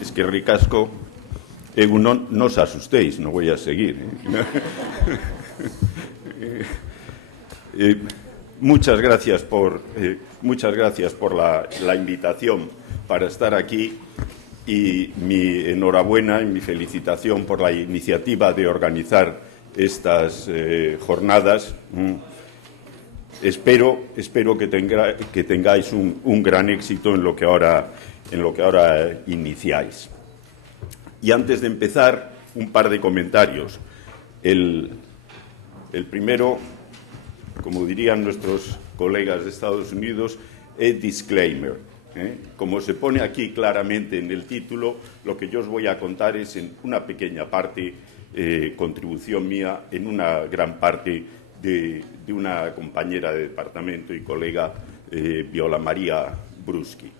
Es que ricasco, no os asustéis, no voy a seguir. Muchas gracias por la invitación para estar aquí y mi enhorabuena y mi felicitación por la iniciativa de organizar estas jornadas. Espero que tengáis un gran éxito en lo que ahora iniciáis. Y antes de empezar, un par de comentarios. El primero, como dirían nuestros colegas de Estados Unidos, es disclaimer. Como se pone aquí claramente en el título, lo que yo os voy a contar es en una pequeña parte contribución mía, en una gran parte de una compañera de departamento y colega, Viola María Bruschi.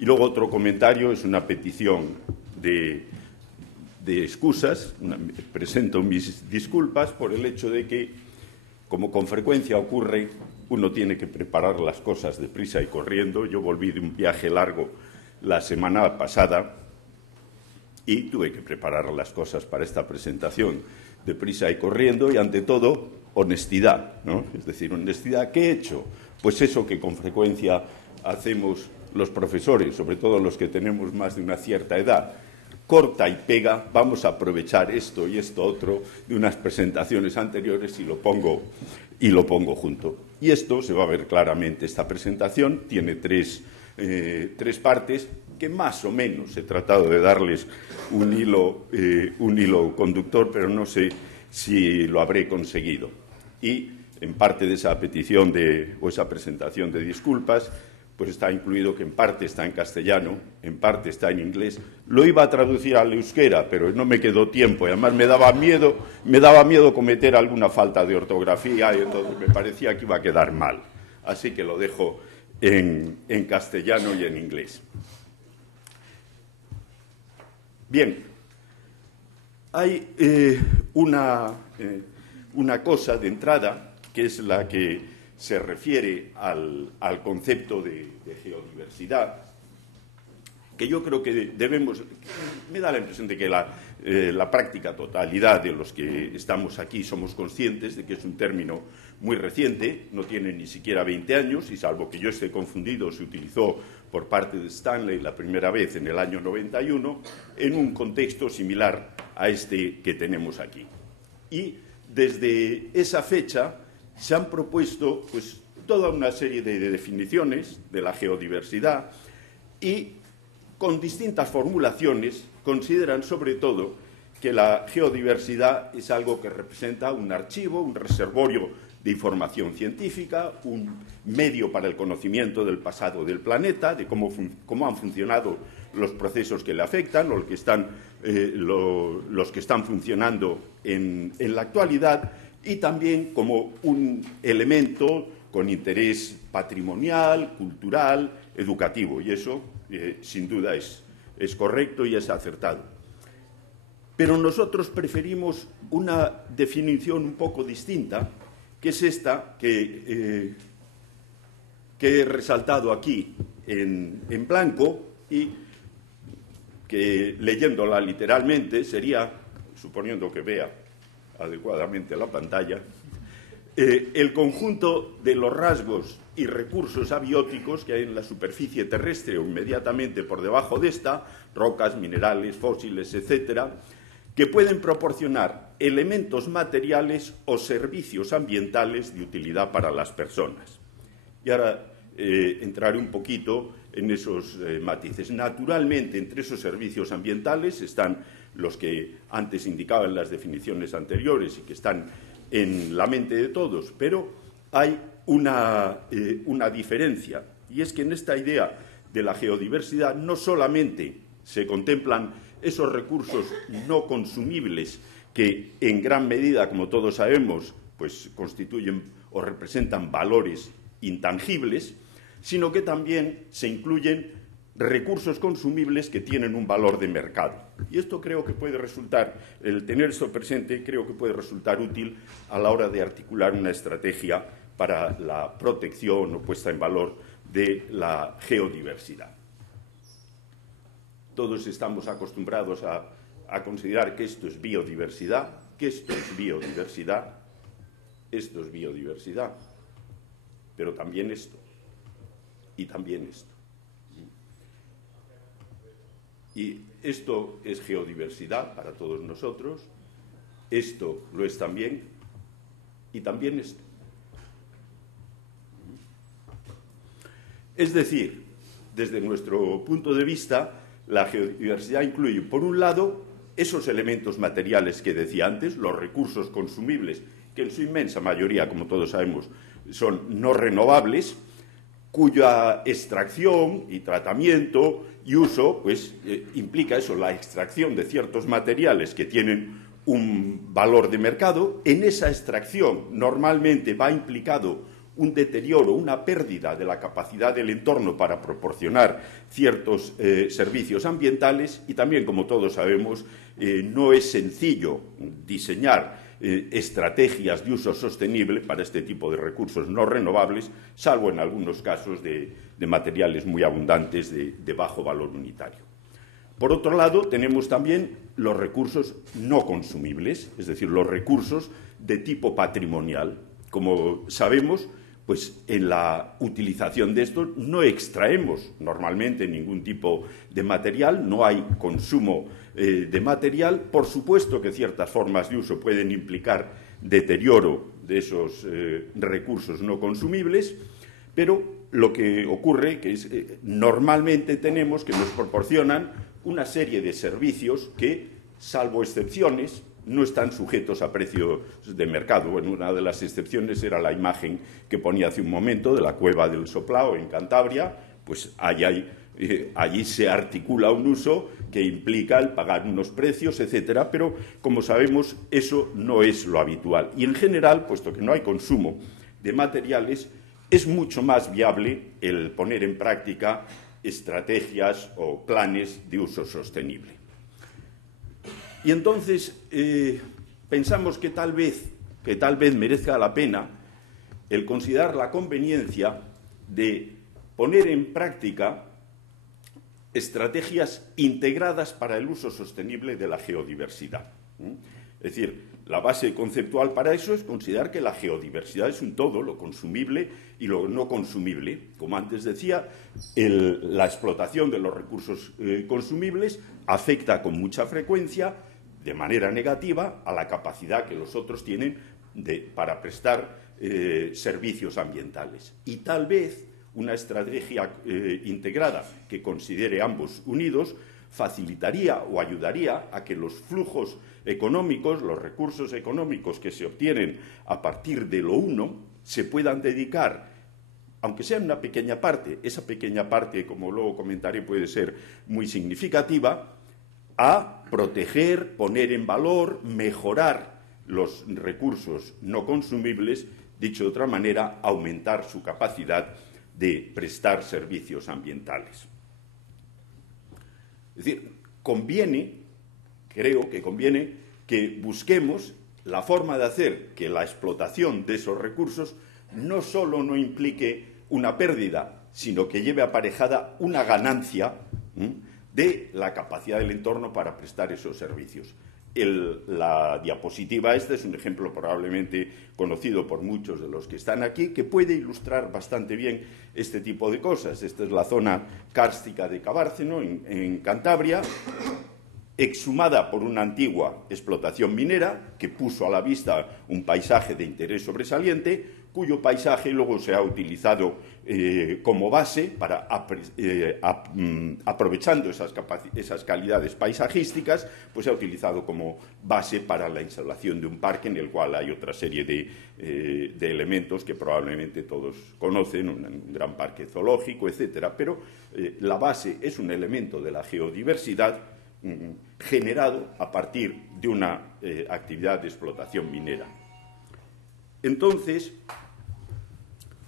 Y luego otro comentario es una petición de excusas. Presento mis disculpas por el hecho de que, como con frecuencia ocurre, uno tiene que preparar las cosas deprisa y corriendo. Yo volví de un viaje largo la semana pasada y tuve que preparar las cosas para esta presentación deprisa y corriendo y, ante todo, honestidad, ¿no? Es decir, honestidad. ¿Qué he hecho? Pues eso que con frecuencia hacemos los profesores, sobre todo los que tenemos más de una cierta edad. Corta y pega, vamos a aprovechar esto y esto otro de unas presentaciones anteriores y lo pongo junto. Y esto se va a ver claramente. Esta presentación tiene tres partes que más o menos he tratado de darles un hilo conductor, pero no sé si lo habré conseguido. Y en parte de esa petición o esa presentación de disculpas, pues está incluido que en parte está en castellano, en parte está en inglés. Lo iba a traducir al euskera, pero no me quedó tiempo y además me daba miedo cometer alguna falta de ortografía y entonces me parecía que iba a quedar mal. Así que lo dejo en castellano y en inglés. Bien, hay una cosa de entrada que es la que se refiere al concepto de geodiversidad, que yo creo que me da la impresión de que la práctica totalidad de los que estamos aquí somos conscientes de que es un término muy reciente, no tiene ni siquiera 20 años, y salvo que yo esté confundido, se utilizó por parte de Stanley la primera vez en el año 91, en un contexto similar a este que tenemos aquí. Y desde esa fecha se han propuesto pues toda una serie de definiciones de la geodiversidad y, con distintas formulaciones, consideran sobre todo que la geodiversidad es algo que representa un archivo, un reservorio de información científica, un medio para el conocimiento del pasado del planeta, de cómo han funcionado los procesos que le afectan o los que están funcionando en la actualidad, y también como un elemento con interés patrimonial, cultural, educativo. Y eso, sin duda, es correcto y es acertado. Pero nosotros preferimos una definición un poco distinta, que es esta que he resaltado aquí en blanco y que, leyéndola literalmente, sería, suponiendo que vea adecuadamente la pantalla, el conjunto de los rasgos y recursos abióticos que hay en la superficie terrestre o inmediatamente por debajo de esta, rocas, minerales, fósiles, etcétera, que pueden proporcionar elementos materiales o servicios ambientales de utilidad para las personas. Y ahora entraré un poquito en esos matices. Naturalmente, entre esos servicios ambientales están los que antes indicaban las definiciones anteriores y que están en la mente de todos, pero hay una diferencia, y es que en esta idea de la geodiversidad no solamente se contemplan esos recursos no consumibles que en gran medida, como todos sabemos, pues constituyen o representan valores intangibles, sino que también se incluyen recursos consumibles que tienen un valor de mercado. Y esto creo que puede resultar, el tener esto presente, creo que puede resultar útil a la hora de articular una estrategia para la protección o puesta en valor de la geodiversidad. todos estamos acostumbrados a considerar que esto es biodiversidad, esto es biodiversidad, pero también esto, y también esto. Y esto es geodiversidad para todos nosotros, esto lo es también, y también esto. Es decir, desde nuestro punto de vista, la geodiversidad incluye, por un lado, esos elementos materiales que decía antes, los recursos consumibles, que en su inmensa mayoría, como todos sabemos, son no renovables, cuya extracción y tratamiento y uso pues, implica eso, la extracción de ciertos materiales que tienen un valor de mercado. En esa extracción normalmente va implicado un deterioro, una pérdida de la capacidad del entorno para proporcionar ciertos servicios ambientales y también, como todos sabemos, no es sencillo diseñar estrategias de uso sostenible para este tipo de recursos no renovables, salvo en algunos casos de materiales muy abundantes de bajo valor unitario. Por otro lado, tenemos también los recursos no consumibles, es decir, los recursos de tipo patrimonial. Como sabemos, pues en la utilización de estos no extraemos normalmente ningún tipo de material, no hay consumo de material. Por supuesto que ciertas formas de uso pueden implicar deterioro de esos recursos no consumibles, pero lo que ocurre que es normalmente tenemos que nos proporcionan una serie de servicios que, salvo excepciones, no están sujetos a precios de mercado. Bueno, una de las excepciones era la imagen que ponía hace un momento de la cueva del Soplao en Cantabria. Pues allí se articula un uso que implica el pagar unos precios, etcétera, pero como sabemos eso no es lo habitual. Y en general, puesto que no hay consumo de materiales, es mucho más viable el poner en práctica estrategias o planes de uso sostenible. Y entonces pensamos que tal vez merezca la pena el considerar la conveniencia de poner en práctica estrategias integradas para el uso sostenible de la geodiversidad. Es decir, la base conceptual para eso es considerar que la geodiversidad es un todo, lo consumible y lo no consumible. Como antes decía, la explotación de los recursos consumibles afecta con mucha frecuencia, de manera negativa, a la capacidad que los otros tienen para prestar servicios ambientales. Y tal vez una estrategia integrada que considere ambos unidos facilitaría o ayudaría a que los flujos económicos, los recursos económicos que se obtienen a partir de lo uno, se puedan dedicar, aunque sea una pequeña parte, esa pequeña parte, como luego comentaré, puede ser muy significativa, a proteger, poner en valor, mejorar los recursos no consumibles, dicho de otra manera, aumentar su capacidad de prestar servicios ambientales. Es decir, creo que conviene que busquemos la forma de hacer que la explotación de esos recursos no solo no implique una pérdida, sino que lleve aparejada una ganancia de la capacidad del entorno para prestar esos servicios. La diapositiva esta es un ejemplo probablemente conocido por muchos de los que están aquí, que puede ilustrar bastante bien este tipo de cosas. Esta es la zona kárstica de Cabárceno, en Cantabria, exhumada por una antigua explotación minera que puso a la vista un paisaje de interés sobresaliente, cuyo paisaje luego se ha utilizado como base para, aprovechando esas calidades paisajísticas, pues se ha utilizado como base para la instalación de un parque en el cual hay otra serie de elementos que probablemente todos conocen, un gran parque zoológico, etcétera, pero la base es un elemento de la geodiversidad generado a partir de una actividad de explotación minera. Entonces,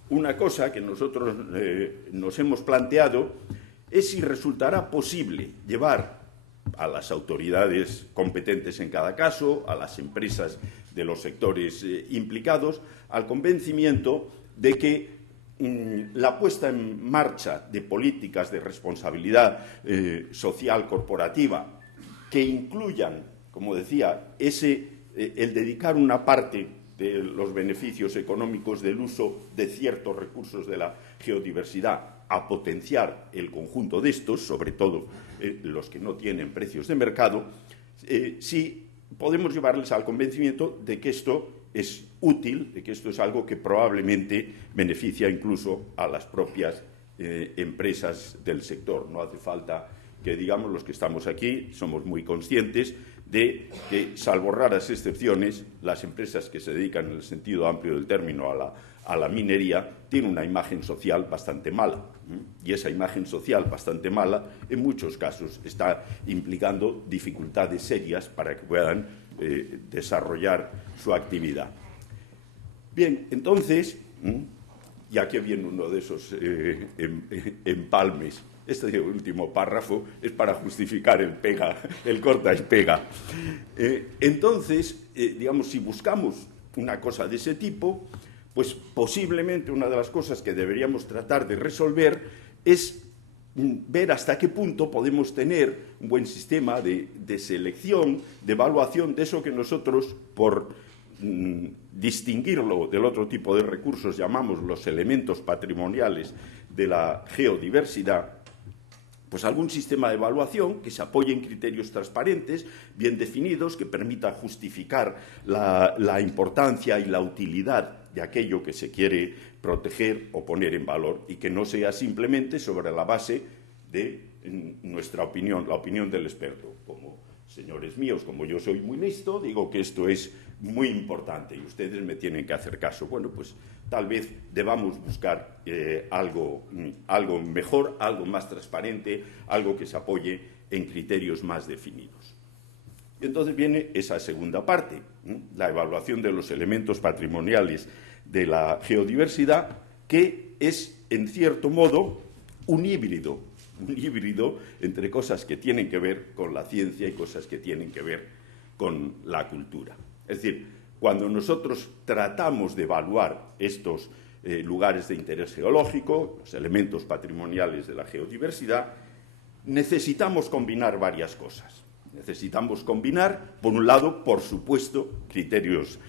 una cosa que nosotros nos hemos planteado es si resultará posible llevar a las autoridades competentes en cada caso, a las empresas de los sectores implicados, al convencimiento de que la puesta en marcha de políticas de responsabilidad social corporativa que incluyan, como decía, el dedicar una parte de los beneficios económicos del uso de ciertos recursos de la geodiversidad a potenciar el conjunto de estos, sobre todo los que no tienen precios de mercado, sí podemos llevarles al convencimiento de que esto es útil, de que esto es algo que probablemente beneficia incluso a las propias empresas del sector. No hace falta que, digamos, los que estamos aquí somos muy conscientes de que, salvo raras excepciones, las empresas que se dedican en el sentido amplio del término a la minería tienen una imagen social bastante mala. Y esa imagen social bastante mala, en muchos casos, está implicando dificultades serias para que puedan desarrollar su actividad. Bien, entonces, y aquí viene uno de esos empalmes. Este último párrafo es para justificar el corta y pega. Entonces, digamos, si buscamos una cosa de ese tipo, pues posiblemente una de las cosas que deberíamos tratar de resolver es ver hasta qué punto podemos tener un buen sistema de selección, de evaluación de eso que nosotros, por distinguirlo del otro tipo de recursos, llamamos los elementos patrimoniales de la geodiversidad. Pues algún sistema de evaluación que se apoye en criterios transparentes, bien definidos, que permita justificar la importancia y la utilidad de aquello que se quiere proteger o poner en valor, y que no sea simplemente sobre la base de nuestra opinión, la opinión del experto. Como señores míos, como yo soy muy listo, digo que esto es muy importante y ustedes me tienen que hacer caso. Bueno, pues tal vez debamos buscar algo mejor, algo más transparente, algo que se apoye en criterios más definidos. Y entonces viene esa segunda parte, la evaluación de los elementos patrimoniales de la geodiversidad, que es, en cierto modo, un híbrido entre cosas que tienen que ver con la ciencia y cosas que tienen que ver con la cultura. Es decir, cuando nosotros tratamos de evaluar estos lugares de interés geológico, los elementos patrimoniales de la geodiversidad, necesitamos combinar varias cosas. Necesitamos combinar, por un lado, por supuesto, criterios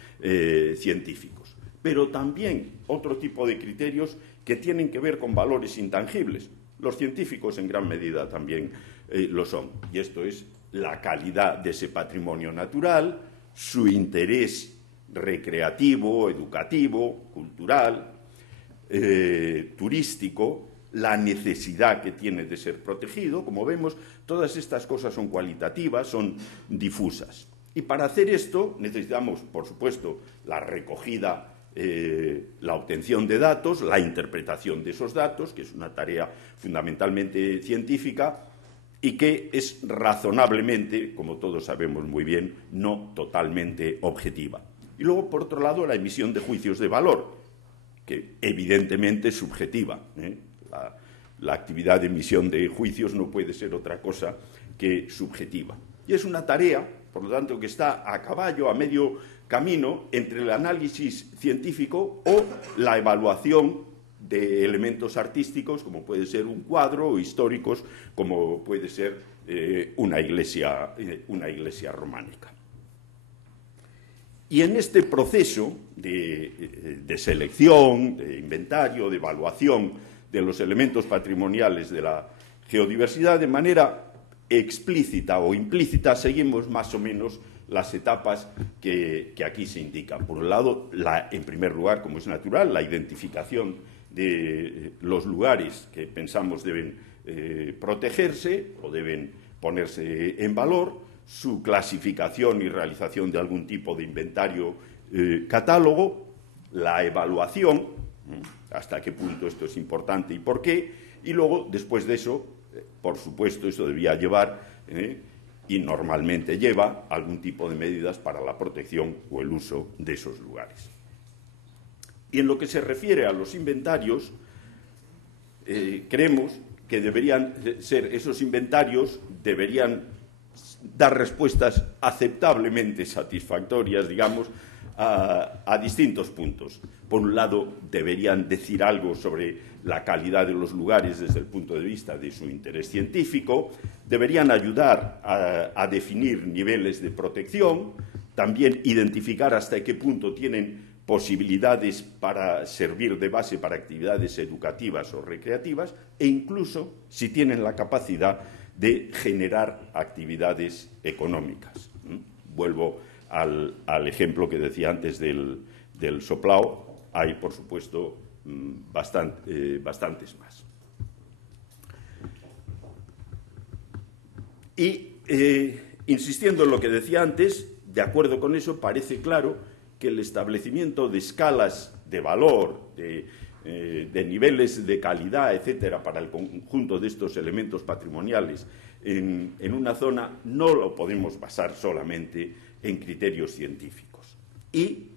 científicos, pero también otro tipo de criterios que tienen que ver con valores intangibles. Los científicos, en gran medida, también lo son. Y esto es la calidad de ese patrimonio natural, su interés recreativo, educativo, cultural, turístico, la necesidad que tiene de ser protegido. Como vemos, todas estas cosas son cualitativas, son difusas. Y para hacer esto necesitamos, por supuesto, la recogida, la obtención de datos, la interpretación de esos datos, que es una tarea fundamentalmente científica y que es razonablemente, como todos sabemos muy bien, no totalmente objetiva. Y luego, por otro lado, la emisión de juicios de valor, que evidentemente es subjetiva. La actividad de emisión de juicios no puede ser otra cosa que subjetiva. Y es una tarea, por lo tanto, que está a caballo, a medio camino, entre el análisis científico o la evaluación de elementos artísticos, como puede ser un cuadro, o históricos, como puede ser una iglesia románica. Y en este proceso de selección, de inventario, de evaluación de los elementos patrimoniales de la geodiversidad, de manera explícita o implícita, seguimos más o menos las etapas que aquí se indican. Por un lado, en primer lugar, como es natural, la identificación de los lugares que pensamos deben protegerse o deben ponerse en valor, su clasificación y realización de algún tipo de inventario catálogo, la evaluación, hasta qué punto esto es importante y por qué, y luego, después de eso, por supuesto, esto debía llevar, y normalmente lleva, algún tipo de medidas para la protección o el uso de esos lugares. Y en lo que se refiere a los inventarios, creemos que deberían ser, esos inventarios deberían dar respuestas aceptablemente satisfactorias, digamos, a distintos puntos. Por un lado, deberían decir algo sobre la calidad de los lugares desde el punto de vista de su interés científico, deberían ayudar a definir niveles de protección, también identificar hasta qué punto tienen posibilidades para servir de base para actividades educativas o recreativas e incluso si tienen la capacidad de generar actividades económicas. Vuelvo al ejemplo que decía antes del soplao. Hay, por supuesto, bastantes más. Y, insistiendo en lo que decía antes, de acuerdo con eso, parece claro que el establecimiento de escalas de valor, de niveles de calidad, etcétera, para el conjunto de estos elementos patrimoniales en una zona no lo podemos basar solamente en criterios científicos. Y,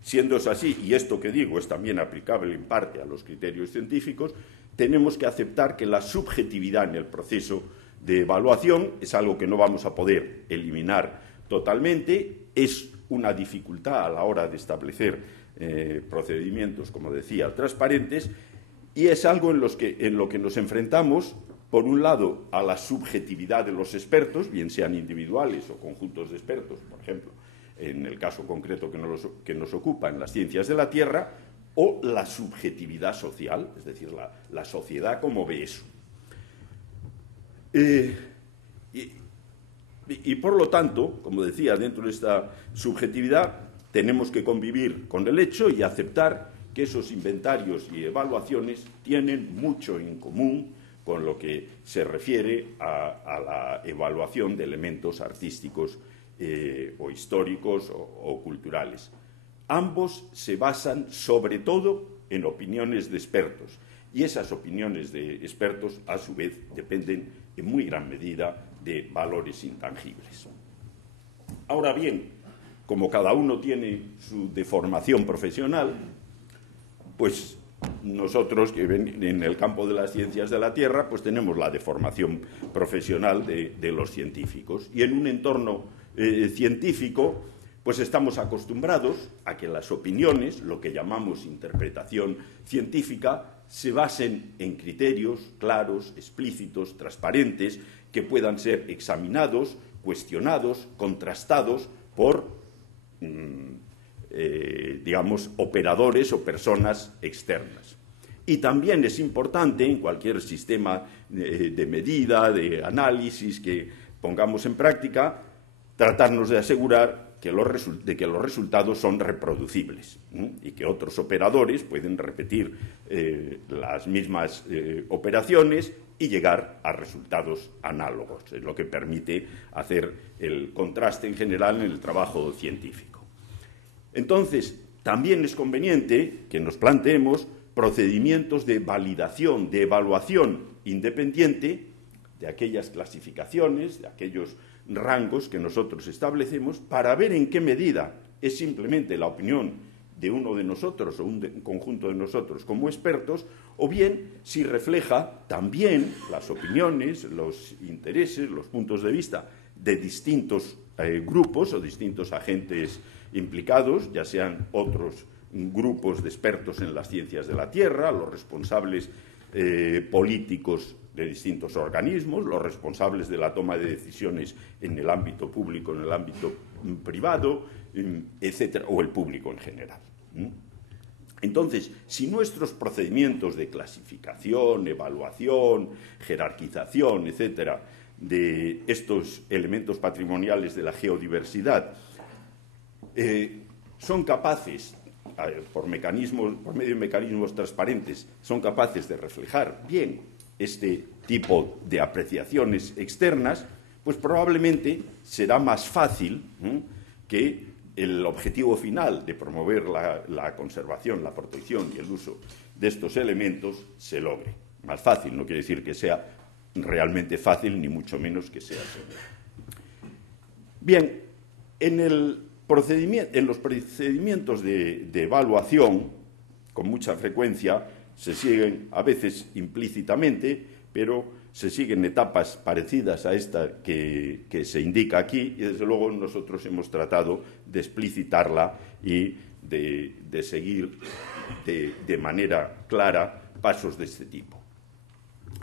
siendo eso así, y esto que digo es también aplicable en parte a los criterios científicos, tenemos que aceptar que la subjetividad en el proceso de evaluación es algo que no vamos a poder eliminar totalmente, es una dificultad a la hora de establecer procedimientos, como decía, transparentes, y es algo en lo que nos enfrentamos, por un lado, a la subjetividad de los expertos, bien sean individuales o conjuntos de expertos, por ejemplo, en el caso concreto que nos ocupa en las ciencias de la Tierra, o la subjetividad social, es decir, la sociedad como ve eso. Y por lo tanto, como decía, dentro de esta subjetividad tenemos que convivir con el hecho y aceptar que esos inventarios y evaluaciones tienen mucho en común con lo que se refiere a la evaluación de elementos artísticos o históricos o culturales. Ambos se basan sobre todo en opiniones de expertos y esas opiniones de expertos a su vez dependen en muy gran medida de valores intangibles. Ahora bien, como cada uno tiene su deformación profesional, pues nosotros que en el campo de las ciencias de la Tierra pues tenemos la deformación profesional de los científicos y en un entorno científico pues estamos acostumbrados a que las opiniones, lo que llamamos interpretación científica, se basen en criterios claros, explícitos, transparentes, que puedan ser examinados, cuestionados, contrastados por, digamos, operadores o personas externas. Y también es importante, en cualquier sistema de medida, de análisis que pongamos en práctica, tratarnos de asegurar que los resultados son reproducibles y que otros operadores pueden repetir las mismas operaciones y llegar a resultados análogos. Es lo que permite hacer el contraste en general en el trabajo científico. Entonces, también es conveniente que nos planteemos procedimientos de validación, de evaluación independiente de aquellas clasificaciones, de aquellos rangos que nosotros establecemos para ver en qué medida es simplemente la opinión de uno de nosotros o un conjunto de nosotros como expertos, o bien si refleja también las opiniones, los intereses, los puntos de vista de distintos grupos o distintos agentes implicados, ya sean otros grupos de expertos en las ciencias de la Tierra, los responsables políticos de distintos organismos, los responsables de la toma de decisiones en el ámbito público, en el ámbito privado, etcétera, o el público en general. Entonces, si nuestros procedimientos de clasificación, evaluación, jerarquización, etcétera, de estos elementos patrimoniales de la geodiversidad son capaces, por medio de mecanismos transparentes, son capaces de reflejar bien este tipo de apreciaciones externas, pues probablemente será más fácil que el objetivo final de promover la conservación, la protección y el uso de estos elementos se logre. Más fácil, no quiere decir que sea realmente fácil, ni mucho menos que sea seguro. Bien, en los procedimientos de evaluación, con mucha frecuencia, se siguen a veces implícitamente, pero se siguen etapas parecidas a esta que se indica aquí y, desde luego, nosotros hemos tratado de explicitarla y de seguir de manera clara pasos de este tipo.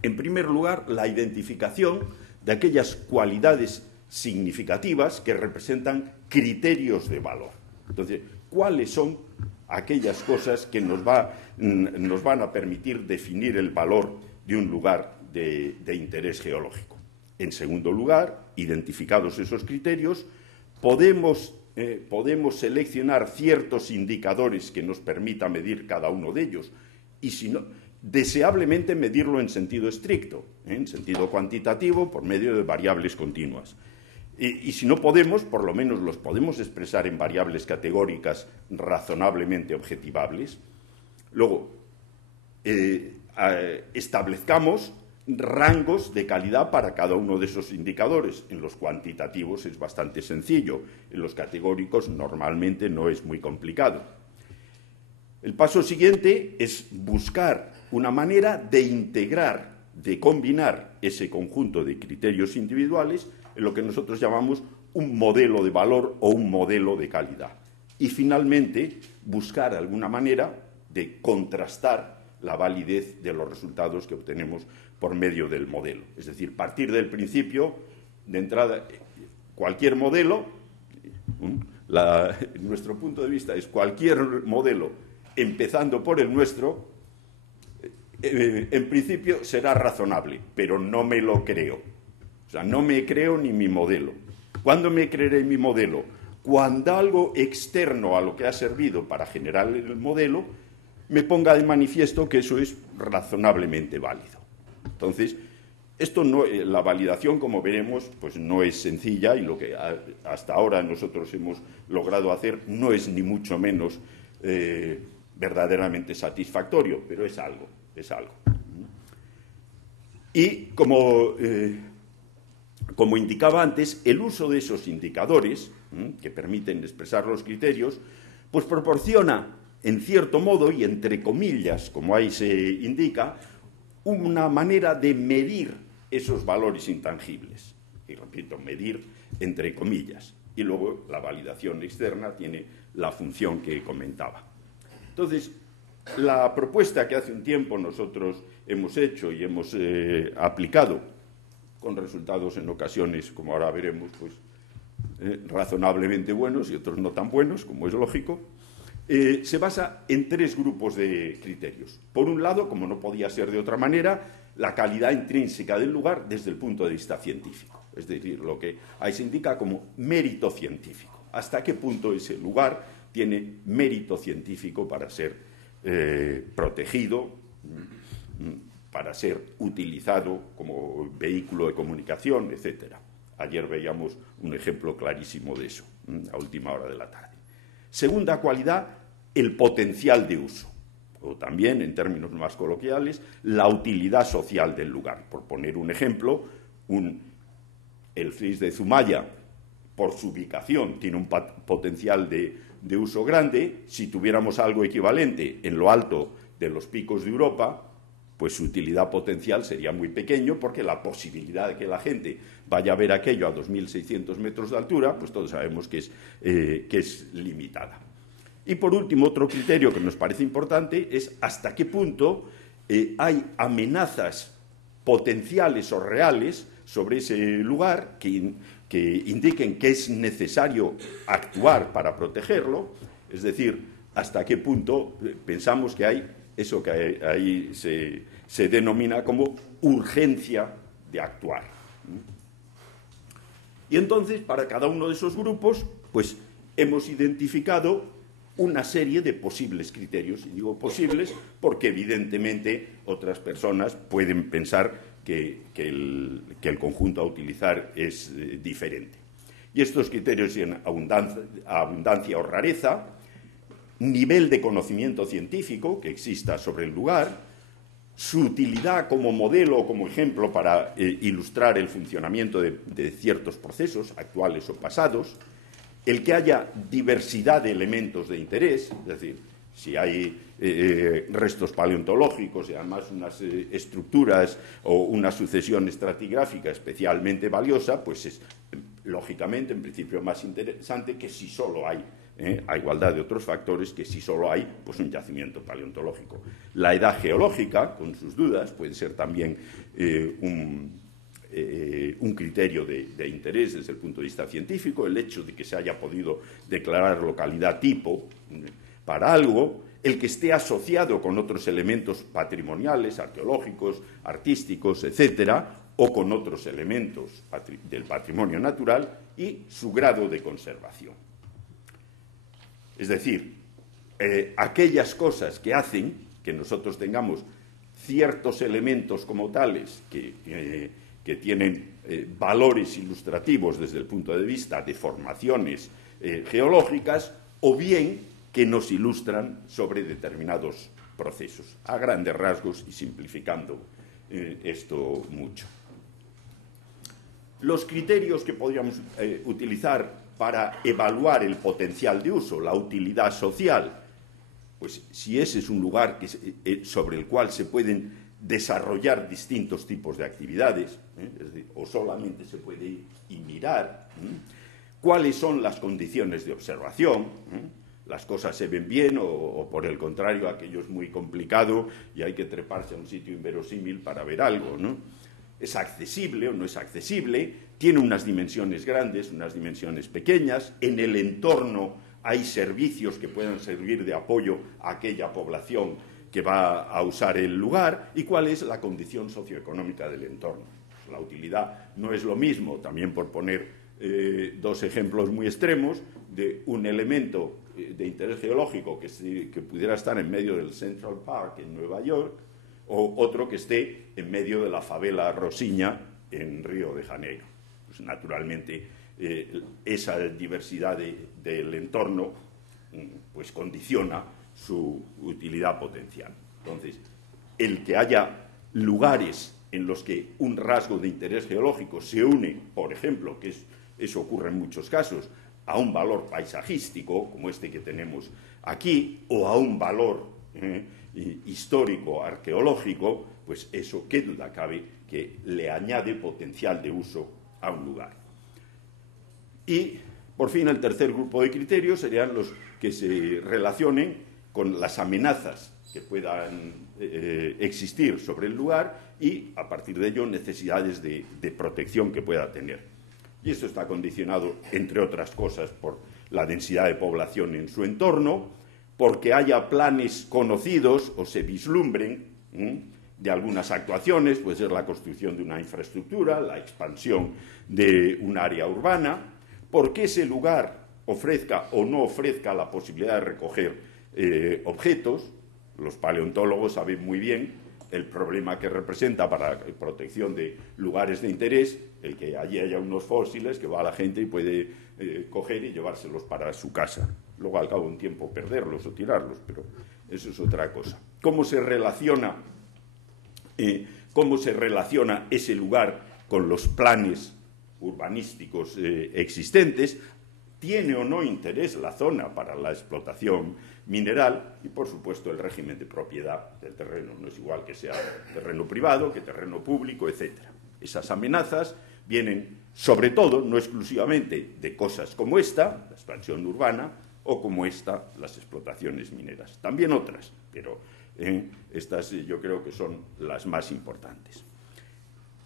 En primer lugar, la identificación de aquellas cualidades significativas que representan criterios de valor. Entonces, ¿cuáles son aquellas cosas que nos van a permitir definir el valor de un lugar de interés geológico? En segundo lugar, identificados esos criterios, podemos seleccionar ciertos indicadores que nos permita medir cada uno de ellos y, si no, deseablemente medirlo en sentido estricto, en sentido cuantitativo, por medio de variables continuas. Y si no podemos, por lo menos los podemos expresar en variables categóricas razonablemente objetivables. Luego, establezcamos rangos de calidad para cada uno de esos indicadores. En los cuantitativos es bastante sencillo, en los categóricos normalmente no es muy complicado. El paso siguiente es buscar una manera de integrar, de combinar ese conjunto de criterios individuales en lo que nosotros llamamos un modelo de valor o un modelo de calidad. Y, finalmente, buscar alguna manera de contrastar la validez de los resultados que obtenemos por medio del modelo. Es decir, partir del principio, de entrada, cualquier modelo, nuestro punto de vista es cualquier modelo, empezando por el nuestro, en principio será razonable, pero no me lo creo. O sea, no me creo ni mi modelo. ¿Cuándo me creeré mi modelo? Cuando algo externo a lo que ha servido para generar el modelo me ponga de manifiesto que eso es razonablemente válido. Entonces, la validación, como veremos, pues no es sencilla, y lo que hasta ahora nosotros hemos logrado hacer no es ni mucho menos verdaderamente satisfactorio, pero es algo. Y como indicaba antes, el uso de esos indicadores, que permiten expresar los criterios, pues proporciona, en cierto modo, y entre comillas, como ahí se indica, una manera de medir esos valores intangibles. Y repito, medir entre comillas. Y luego la validación externa tiene la función que comentaba. Entonces, la propuesta que hace un tiempo nosotros hemos hecho y hemos aplicado, con resultados en ocasiones, como ahora veremos, pues razonablemente buenos y otros no tan buenos, como es lógico, se basa en tres grupos de criterios. Por un lado, como no podía ser de otra manera, la calidad intrínseca del lugar desde el punto de vista científico. Es decir, lo que ahí se indica como mérito científico. ¿Hasta qué punto ese lugar tiene mérito científico para ser protegido, para ser utilizado como vehículo de comunicación, etcétera? Ayer veíamos un ejemplo clarísimo de eso, a última hora de la tarde. Segunda cualidad, el potencial de uso, o también, en términos más coloquiales, la utilidad social del lugar. Por poner un ejemplo, el fris de Zumaya, por su ubicación, tiene un potencial de uso grande. Si tuviéramos algo equivalente en lo alto de los picos de Europa, pues su utilidad potencial sería muy pequeño, porque la posibilidad de que la gente vaya a ver aquello a 2.600 metros de altura, pues todos sabemos que es limitada. Y, por último, otro criterio que nos parece importante es hasta qué punto hay amenazas potenciales o reales sobre ese lugar que indiquen que es necesario actuar para protegerlo, es decir, hasta qué punto pensamos que hay eso que ahí se denomina como urgencia de actuar. Y entonces, para cada uno de esos grupos, pues hemos identificado una serie de posibles criterios. Y digo posibles porque, evidentemente, otras personas pueden pensar que el conjunto a utilizar es diferente. Y estos criterios son abundancia o rareza, nivel de conocimiento científico que exista sobre el lugar, su utilidad como modelo o como ejemplo para ilustrar el funcionamiento de ciertos procesos actuales o pasados, el que haya diversidad de elementos de interés, es decir, Si hay restos paleontológicos y además unas estructuras o una sucesión estratigráfica especialmente valiosa, pues es lógicamente, en principio, más interesante que si solo hay, a igualdad de otros factores, que si solo hay pues, un yacimiento paleontológico. La edad geológica, con sus dudas, puede ser también un criterio de interés desde el punto de vista científico, el hecho de que se haya podido declarar localidad tipo para algo, el que esté asociado con otros elementos patrimoniales, arqueológicos, artísticos, etcétera, o con otros elementos del patrimonio natural y su grado de conservación. Es decir, aquellas cosas que hacen que nosotros tengamos ciertos elementos como tales que tienen valores ilustrativos desde el punto de vista de formaciones geológicas, o bien que nos ilustran sobre determinados procesos, a grandes rasgos y simplificando esto mucho. Los criterios que podríamos utilizar para evaluar el potencial de uso, la utilidad social, pues si ese es un lugar sobre el cual se pueden desarrollar distintos tipos de actividades, es decir, o solamente se puede ir y mirar, cuáles son las condiciones de observación, las cosas se ven bien o por el contrario aquello es muy complicado y hay que treparse a un sitio inverosímil para ver algo, ¿no? ¿Es accesible o no es accesible? Tiene unas dimensiones grandes, unas dimensiones pequeñas. En el entorno hay servicios que puedan servir de apoyo a aquella población que va a usar el lugar. ¿Y cuál es la condición socioeconómica del entorno? La utilidad no es lo mismo, también por poner dos ejemplos muy extremos, de un elemento de interés geológico que pudiera estar en medio del Central Park en Nueva York, o otro que esté en medio de la favela Rosiña en Río de Janeiro. Pues, naturalmente, esa diversidad del entorno pues, condiciona su utilidad potencial. Entonces, el que haya lugares en los que un rasgo de interés geológico se une, por ejemplo, que eso ocurre en muchos casos, a un valor paisajístico, como este que tenemos aquí, o a un valor histórico, arqueológico, pues eso, qué duda cabe, que le añade potencial de uso a un lugar. Y, por fin, el tercer grupo de criterios serían los que se relacionen con las amenazas que puedan existir sobre el lugar y, a partir de ello, necesidades de protección que pueda tener. Y esto está condicionado, entre otras cosas, por la densidad de población en su entorno, porque haya planes conocidos o se vislumbren de algunas actuaciones, puede ser la construcción de una infraestructura, la expansión de un área urbana, porque ese lugar ofrezca o no ofrezca la posibilidad de recoger objetos. Los paleontólogos saben muy bien el problema que representa para la protección de lugares de interés el que allí haya unos fósiles que va a la gente y puede coger y llevárselos para su casa. Luego, al cabo de un tiempo, perderlos o tirarlos, pero eso es otra cosa. ¿Cómo se relaciona ese lugar con los planes urbanísticos existentes? ¿Tiene o no interés la zona para la explotación mineral? Y, por supuesto, el régimen de propiedad del terreno. No es igual que sea terreno privado que terreno público, etc. Esas amenazas vienen, sobre todo, no exclusivamente, de cosas como esta, la expansión urbana, o como esta, las explotaciones mineras. También otras, pero estas yo creo que son las más importantes.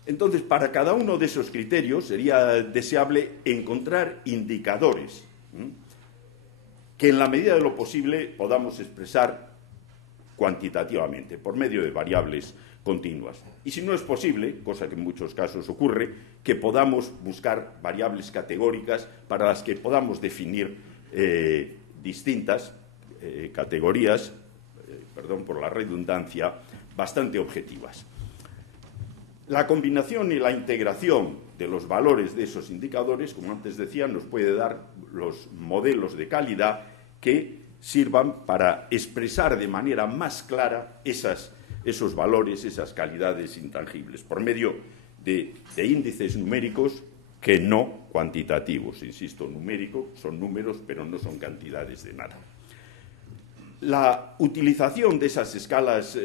Entonces, para cada uno de esos criterios sería deseable encontrar indicadores que en la medida de lo posible podamos expresar cuantitativamente, por medio de variables continuas. Y si no es posible, cosa que en muchos casos ocurre, que podamos buscar variables categóricas para las que podamos definir distintas categorías, perdón por la redundancia, bastante objetivas. La combinación y la integración de los valores de esos indicadores, como antes decía, nos puede dar los modelos de calidad que sirvan para expresar de manera más clara esos valores, esas calidades intangibles, por medio de índices numéricos que no cuantitativos. Insisto, numérico, son números, pero no son cantidades de nada. La utilización de esas escalas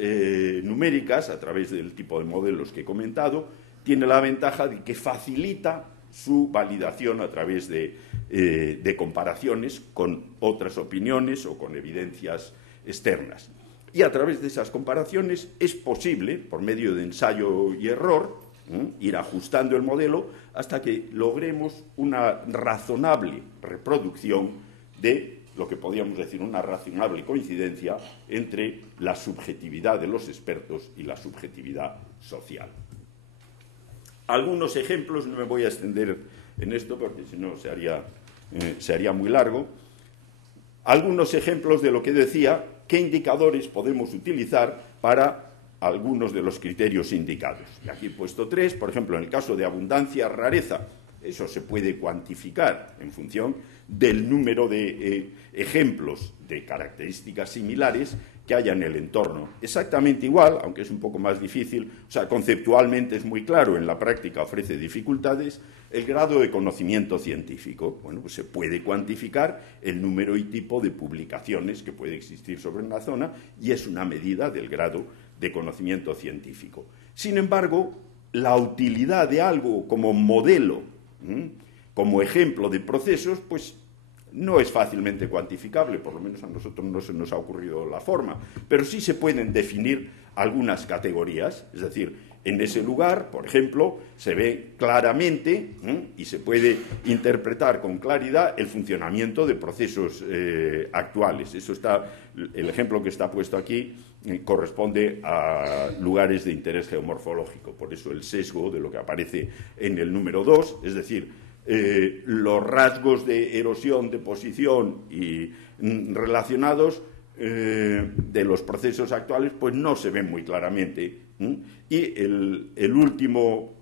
numéricas a través del tipo de modelos que he comentado tiene la ventaja de que facilita su validación a través de comparaciones con otras opiniones o con evidencias externas. Y a través de esas comparaciones es posible, por medio de ensayo y error, ir ajustando el modelo hasta que logremos una razonable reproducción de lo que podríamos decir una razonable coincidencia entre la subjetividad de los expertos y la subjetividad social. Algunos ejemplos, no me voy a extender en esto porque si no se haría muy largo. Algunos ejemplos de lo que decía, qué indicadores podemos utilizar para algunos de los criterios indicados. Y aquí he puesto 3, por ejemplo, en el caso de abundancia, rareza, eso se puede cuantificar en función del número de ejemplos de características similares que haya en el entorno. Exactamente igual, aunque es un poco más difícil, o sea, conceptualmente es muy claro, en la práctica ofrece dificultades, el grado de conocimiento científico. Bueno, pues se puede cuantificar el número y tipo de publicaciones que puede existir sobre una zona y es una medida del grado de conocimiento científico. Sin embargo, la utilidad de algo como modelo, como ejemplo de procesos, pues no es fácilmente cuantificable, por lo menos a nosotros no se nos ha ocurrido la forma, pero sí se pueden definir algunas categorías, es decir, en ese lugar, por ejemplo, se ve claramente y se puede interpretar con claridad el funcionamiento de procesos actuales. Eso está, el ejemplo que está puesto aquí corresponde a lugares de interés geomorfológico, por eso el sesgo de lo que aparece en el número 2, es decir, los rasgos de erosión, deposición y relacionados de los procesos actuales pues no se ven muy claramente. Y el último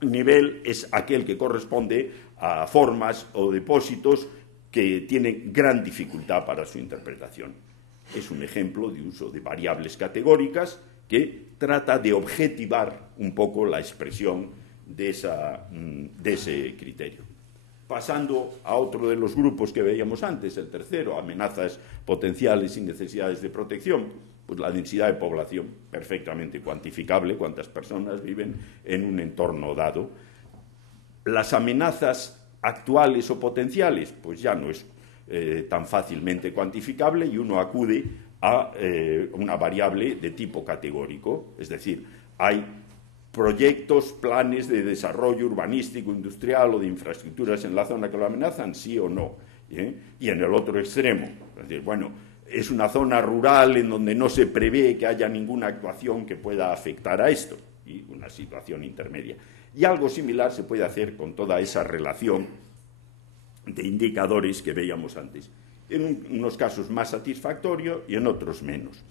nivel es aquel que corresponde a formas o depósitos que tienen gran dificultad para su interpretación. Es un ejemplo de uso de variables categóricas que trata de objetivar un poco la expresión de ese criterio. Pasando a otro de los grupos que veíamos antes, el tercero, amenazas potenciales y necesidades de protección, pues la densidad de población, perfectamente cuantificable, cuántas personas viven en un entorno dado. Las amenazas actuales o potenciales, pues ya no es tan fácilmente cuantificable y uno acude a una variable de tipo categórico, es decir, hay proyectos, planes de desarrollo urbanístico, industrial o de infraestructuras en la zona que lo amenazan, sí o no. Y en el otro extremo, es decir, bueno, es una zona rural en donde no se prevé que haya ninguna actuación que pueda afectar a esto, y una situación intermedia. Y algo similar se puede hacer con toda esa relación de indicadores que veíamos antes. En unos casos más satisfactorio y en otros menos.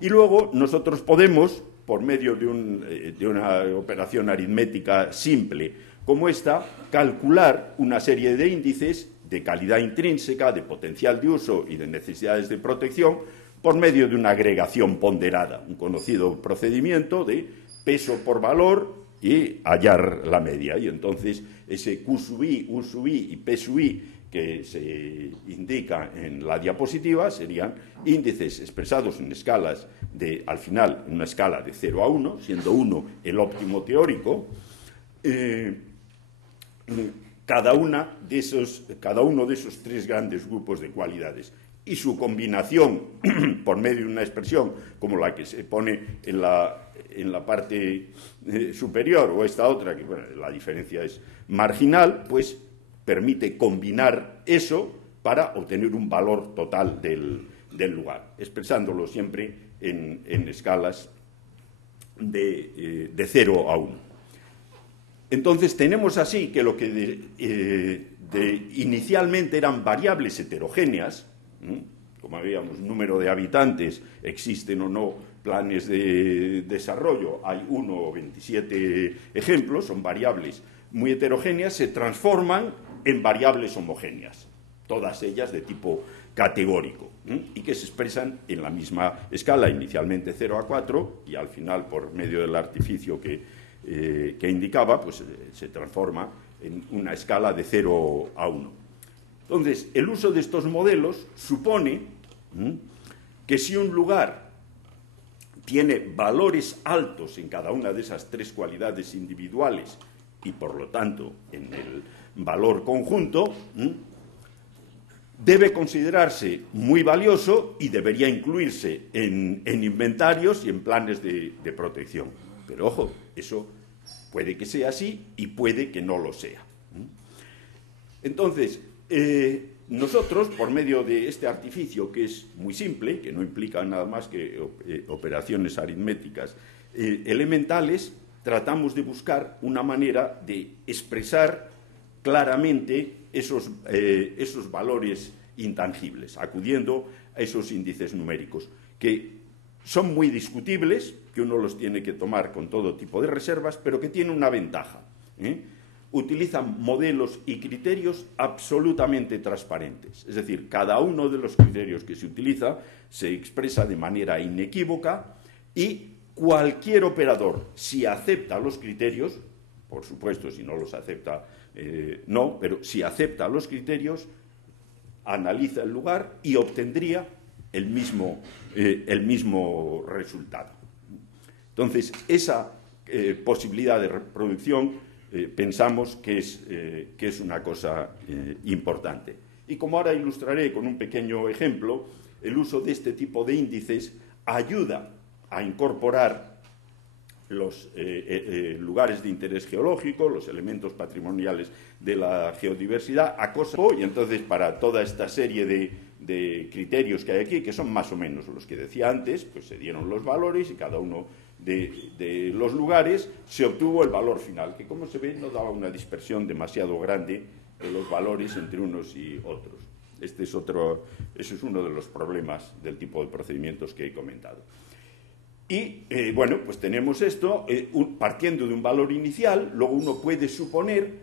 Y luego nosotros podemos, por medio de una operación aritmética simple como esta, calcular una serie de índices de calidad intrínseca, de potencial de uso y de necesidades de protección por medio de una agregación ponderada, un conocido procedimiento de peso por valor y hallar la media. Y entonces ese Q sub i, U sub i y P sub i que se indica en la diapositiva serían índices expresados en escalas de, al final, una escala de 0 a 1, siendo 1 el óptimo teórico. Cada uno de esos 3 grandes grupos de cualidades y su combinación por medio de una expresión como la que se pone en la parte superior o esta otra, que bueno, la diferencia es marginal, pues permite combinar eso para obtener un valor total del lugar, expresándolo siempre en escalas de 0 a 1. Entonces tenemos así que lo que inicialmente eran variables heterogéneas, como veíamos, número de habitantes, existen o no planes de desarrollo, hay 1 o 27 ejemplos, son variables muy heterogéneas, se transforman en variables homogéneas, todas ellas de tipo categórico, y que se expresan en la misma escala, inicialmente 0 a 4, y al final, por medio del artificio que indicaba, pues se transforma en una escala de 0 a 1. Entonces, el uso de estos modelos supone que si un lugar tiene valores altos en cada una de esas tres cualidades individuales y, por lo tanto, en el valor conjunto, debe considerarse muy valioso y debería incluirse en inventarios y en planes de protección. Pero, ojo, eso puede que sea así y puede que no lo sea. Entonces, nosotros, por medio de este artificio, que es muy simple, que no implica nada más que operaciones aritméticas elementales, tratamos de buscar una manera de expresar claramente esos valores intangibles, acudiendo a esos índices numéricos, que son muy discutibles, que uno los tiene que tomar con todo tipo de reservas, pero que tienen una ventaja. Utilizan modelos y criterios absolutamente transparentes. Es decir, cada uno de los criterios que se utiliza se expresa de manera inequívoca y cualquier operador, si acepta los criterios, por supuesto, si no los acepta, no, pero si acepta los criterios, analiza el lugar y obtendría el mismo resultado. Entonces, esa posibilidad de reproducción pensamos que es una cosa importante. Y como ahora ilustraré con un pequeño ejemplo, el uso de este tipo de índices ayuda a incorporar los lugares de interés geológico, los elementos patrimoniales de la geodiversidad, a cosas. Y entonces, para toda esta serie de criterios que hay aquí, que son más o menos los que decía antes, pues se dieron los valores y cada uno de los lugares se obtuvo el valor final, que, como se ve, no daba una dispersión demasiado grande de los valores entre unos y otros. Ese es uno de los problemas del tipo de procedimientos que he comentado. Y, bueno, pues tenemos esto, partiendo de un valor inicial, luego uno puede suponer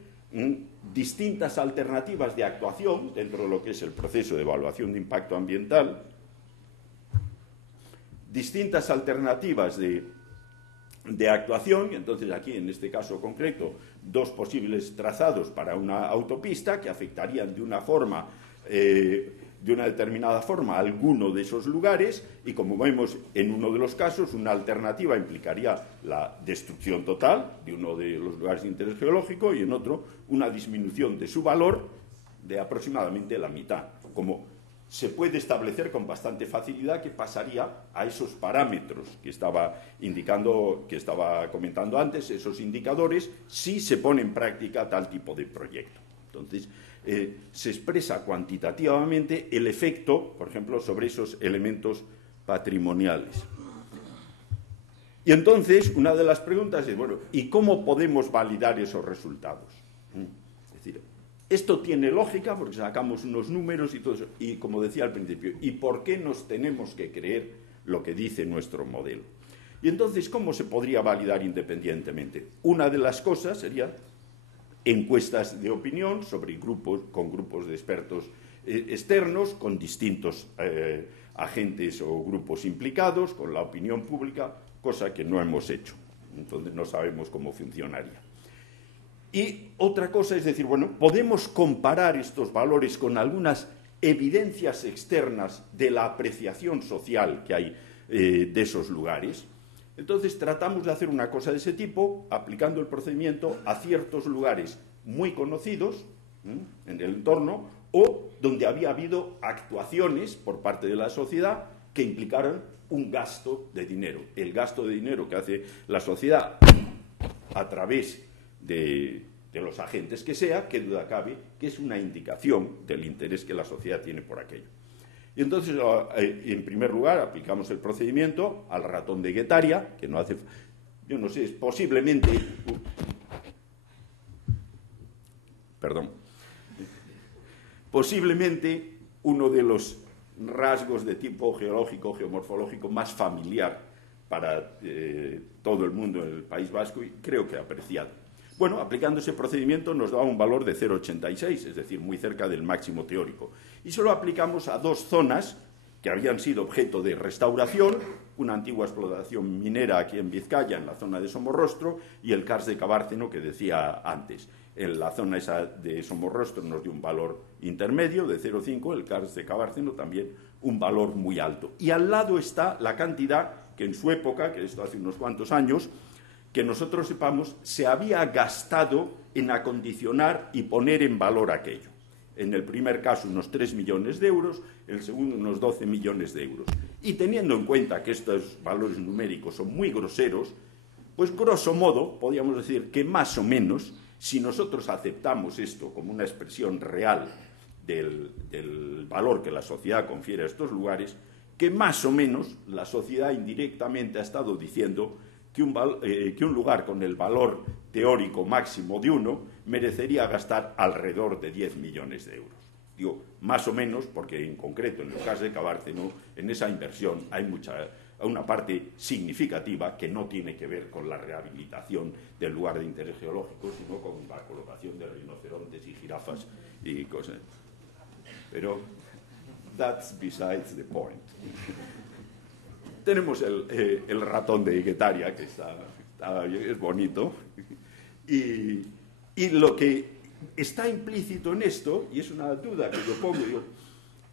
distintas alternativas de actuación dentro de lo que es el proceso de evaluación de impacto ambiental, distintas alternativas de actuación, y entonces aquí, en este caso concreto, dos posibles trazados para una autopista que afectarían de una forma, de una determinada forma, a alguno de esos lugares, y como vemos en uno de los casos, una alternativa implicaría la destrucción total de uno de los lugares de interés geológico y en otro una disminución de su valor de aproximadamente la mitad. Como se puede establecer con bastante facilidad que pasaría a esos parámetros que estaba comentando antes, esos indicadores, si se pone en práctica tal tipo de proyecto. Entonces, se expresa cuantitativamente el efecto, por ejemplo, sobre esos elementos patrimoniales. Y entonces, una de las preguntas es, bueno, ¿y cómo podemos validar esos resultados? Es decir, esto tiene lógica porque sacamos unos números y todo eso. Y como decía al principio, ¿y por qué nos tenemos que creer lo que dice nuestro modelo? Y entonces, ¿cómo se podría validar independientemente? Una de las cosas sería encuestas de opinión con grupos de expertos externos, con distintos agentes o grupos implicados, con la opinión pública, cosa que no hemos hecho. Entonces no sabemos cómo funcionaría. Y otra cosa es decir, bueno, podemos comparar estos valores con algunas evidencias externas de la apreciación social que hay de esos lugares. Entonces tratamos de hacer una cosa de ese tipo, aplicando el procedimiento a ciertos lugares muy conocidos en el entorno o donde había habido actuaciones por parte de la sociedad que implicaron un gasto de dinero. El gasto de dinero que hace la sociedad a través de los agentes que sea, qué duda cabe, que es una indicación del interés que la sociedad tiene por aquello. Y entonces, en primer lugar, aplicamos el procedimiento al ratón de Guetaria, que no hace... Yo no sé, es posiblemente... Posiblemente uno de los rasgos de tipo geológico, geomorfológico más familiar para todo el mundo en el País Vasco y creo que apreciado. Bueno, aplicando ese procedimiento nos da un valor de 0,86, es decir, muy cerca del máximo teórico. Y solo aplicamos a dos zonas que habían sido objeto de restauración, una antigua explotación minera aquí en Vizcaya, en la zona de Somorrostro, y el Cars de Cabárceno que decía antes. En la zona esa de Somorrostro nos dio un valor intermedio de 0,5, el Cars de Cabárceno también un valor muy alto. Y al lado está la cantidad que en su época, que esto hace unos cuantos años, que nosotros sepamos, se había gastado en acondicionar y poner en valor aquello. En el primer caso unos 3 millones de euros, en el segundo unos 12 millones de euros. Y teniendo en cuenta que estos valores numéricos son muy groseros, pues grosso modo podríamos decir que más o menos, si nosotros aceptamos esto como una expresión real del valor que la sociedad confiere a estos lugares, que más o menos la sociedad indirectamente ha estado diciendo que un lugar con el valor teórico máximo de 1 merecería gastar alrededor de 10 millones de euros. Digo, más o menos, porque en concreto, en el caso de Cabárceno, en esa inversión hay una parte significativa que no tiene que ver con la rehabilitación del lugar de interés geológico, sino con la colocación de rinocerontes y jirafas y cosas. Pero that's besides the point. Tenemos el ratón de Guetaria, que es bonito, y lo que está implícito en esto, y es una duda que yo pongo, digo,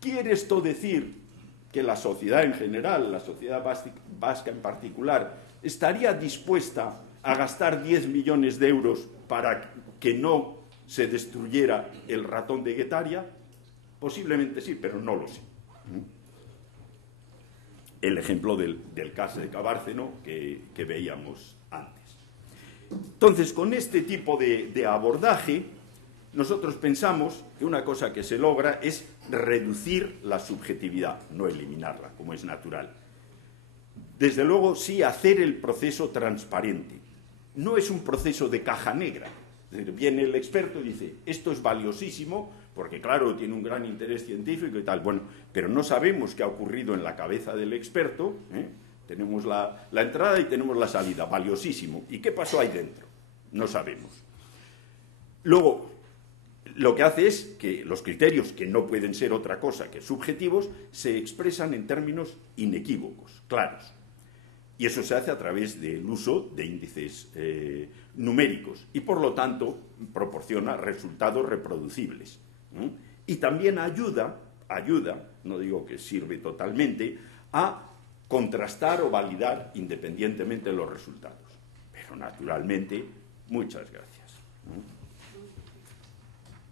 ¿quiere esto decir que la sociedad en general, la sociedad vasca en particular, estaría dispuesta a gastar 10 millones de euros para que no se destruyera el ratón de Guetaria? Posiblemente sí, pero no lo sé. El ejemplo del caso de Cabárceno que veíamos antes. Entonces, con este tipo de abordaje, nosotros pensamos que una cosa que se logra es reducir la subjetividad, no eliminarla, como es natural. Desde luego, sí hacer el proceso transparente. No es un proceso de caja negra. Es decir, viene el experto y dice, esto es valiosísimo, porque claro, tiene un gran interés científico y tal. Bueno, pero no sabemos qué ha ocurrido en la cabeza del experto. Tenemos la entrada y tenemos la salida, valiosísimo. ¿Y qué pasó ahí dentro? No sabemos. Luego, lo que hace es que los criterios, que no pueden ser otra cosa que subjetivos, se expresan en términos inequívocos, claros. Y eso se hace a través del uso de índices numéricos y, por lo tanto, proporciona resultados reproducibles. Y también ayuda, no digo que sirve totalmente, a contrastar o validar independientemente de los resultados. Pero, naturalmente, muchas gracias.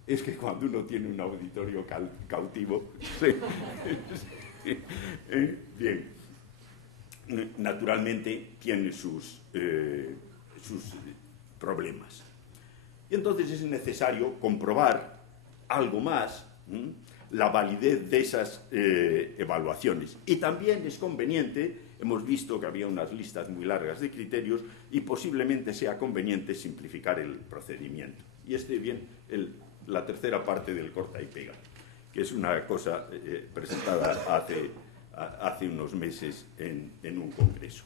Es que cuando uno tiene un auditorio cautivo... Bien. Naturalmente tiene sus problemas. Y entonces es necesario comprobar algo más, la validez de esas evaluaciones. Y también es conveniente, hemos visto que había unas listas muy largas de criterios, y posiblemente sea conveniente simplificar el procedimiento. Y bien, la tercera parte del corta y pega, que es una cosa presentada hace unos meses en un congreso.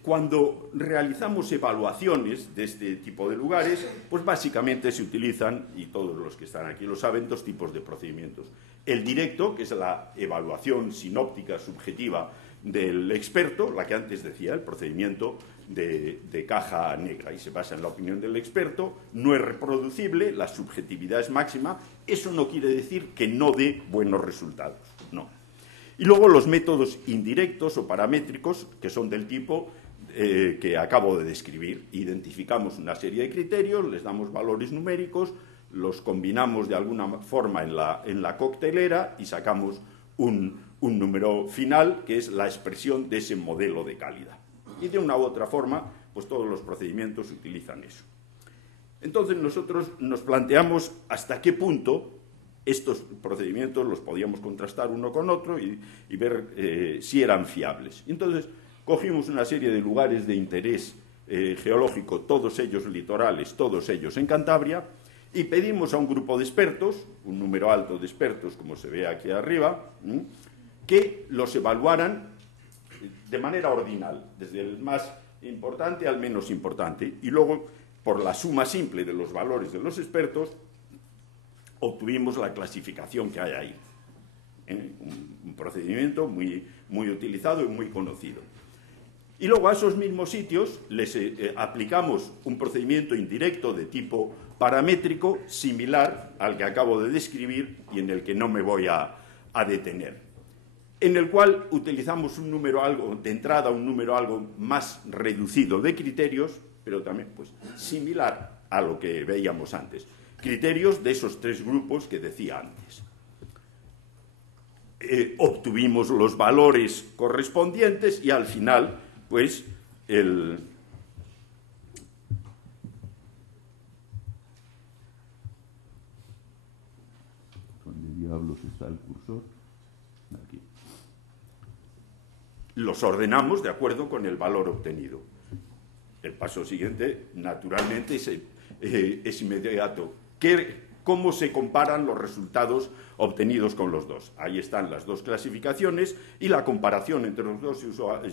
Cuando realizamos evaluaciones de este tipo de lugares, pues básicamente se utilizan, y todos los que están aquí lo saben, dos tipos de procedimientos. El directo, que es la evaluación sinóptica subjetiva del experto, la que antes decía, el procedimiento de caja negra, y se basa en la opinión del experto, no es reproducible, la subjetividad es máxima. Eso no quiere decir que no dé buenos resultados, no. Y luego los métodos indirectos o paramétricos, que son del tipo que acabo de describir. Identificamos una serie de criterios, les damos valores numéricos, los combinamos de alguna forma en la coctelera y sacamos un número final, que es la expresión de ese modelo de calidad. Y de una u otra forma, pues todos los procedimientos utilizan eso. Entonces nosotros nos planteamos hasta qué punto estos procedimientos los podíamos contrastar uno con otro y ver si eran fiables. Y entonces cogimos una serie de lugares de interés geológico, todos ellos litorales, todos ellos en Cantabria, y pedimos a un grupo de expertos, un número alto de expertos, como se ve aquí arriba, que los evaluaran de manera ordinal, desde el más importante al menos importante, y luego, por la suma simple de los valores de los expertos, obtuvimos la clasificación que hay ahí. un procedimiento muy utilizado y muy conocido. Y luego a esos mismos sitios les aplicamos un procedimiento indirecto de tipo paramétrico similar al que acabo de describir y en el que no me voy a detener, en el cual utilizamos un número algo de entrada, un número algo más reducido de criterios, pero también pues similar a lo que veíamos antes. Criterios de esos tres grupos que decía antes. Obtuvimos los valores correspondientes y al final, pues, ¿dónde diablos está el cursor? Aquí. Los ordenamos de acuerdo con el valor obtenido. El paso siguiente, naturalmente, es inmediato. ¿Cómo se comparan los resultados obtenidos con los dos? Ahí están las dos clasificaciones y la comparación entre los dos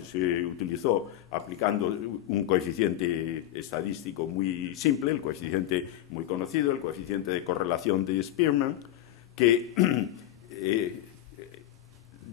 se utilizó aplicando un coeficiente estadístico muy simple, el coeficiente muy conocido, el coeficiente de correlación de Spearman, que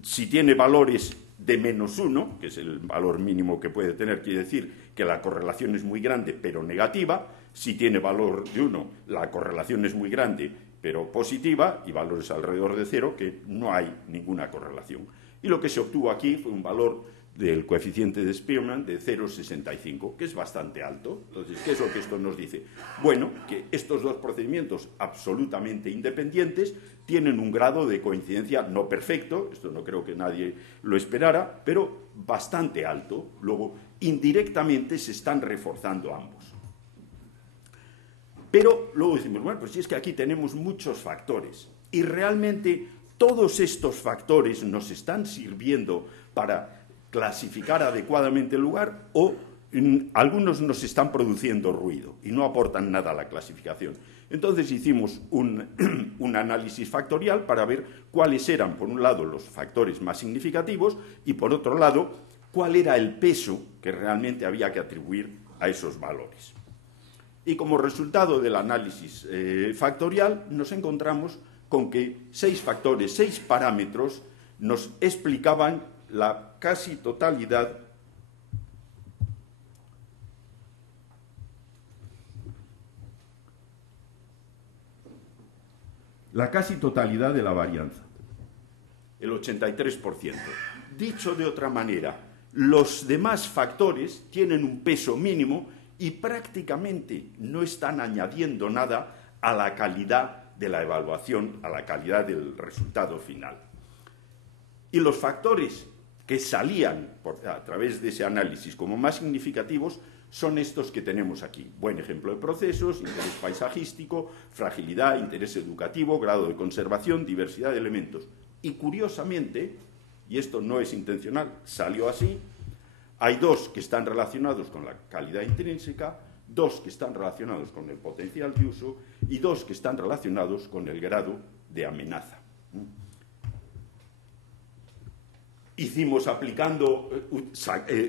si tiene valores de -1, que es el valor mínimo que puede tener, quiere decir que la correlación es muy grande pero negativa. Si tiene valor de 1, la correlación es muy grande pero positiva, y valores alrededor de 0, que no hay ninguna correlación. Y lo que se obtuvo aquí fue un valor del coeficiente de Spearman de 0,65, que es bastante alto. Entonces, ¿qué es lo que esto nos dice? Bueno, que estos dos procedimientos absolutamente independientes tienen un grado de coincidencia no perfecto, esto no creo que nadie lo esperara, pero bastante alto. Luego, indirectamente se están reforzando ambos. Pero luego decimos, bueno, pues si es que aquí tenemos muchos factores y realmente todos estos factores nos están sirviendo para clasificar adecuadamente el lugar, o algunos nos están produciendo ruido y no aportan nada a la clasificación. Entonces hicimos un análisis factorial para ver cuáles eran, por un lado, los factores más significativos y, por otro lado, cuál era el peso que realmente había que atribuir a esos valores. Y como resultado del análisis factorial nos encontramos con que 6 factores, 6 parámetros nos explicaban la casi totalidad de la varianza, el 83%. Dicho de otra manera, los demás factores tienen un peso mínimo y prácticamente no están añadiendo nada a la calidad de la evaluación, a la calidad del resultado final. Y los factores que salían a través de ese análisis como más significativos son estos que tenemos aquí. Buen ejemplo de procesos, interés paisajístico, fragilidad, interés educativo, grado de conservación, diversidad de elementos. Y curiosamente, y esto no es intencional, salió así, hay 2 que están relacionados con la calidad intrínseca, 2 que están relacionados con el potencial de uso y 2 que están relacionados con el grado de amenaza. Hicimos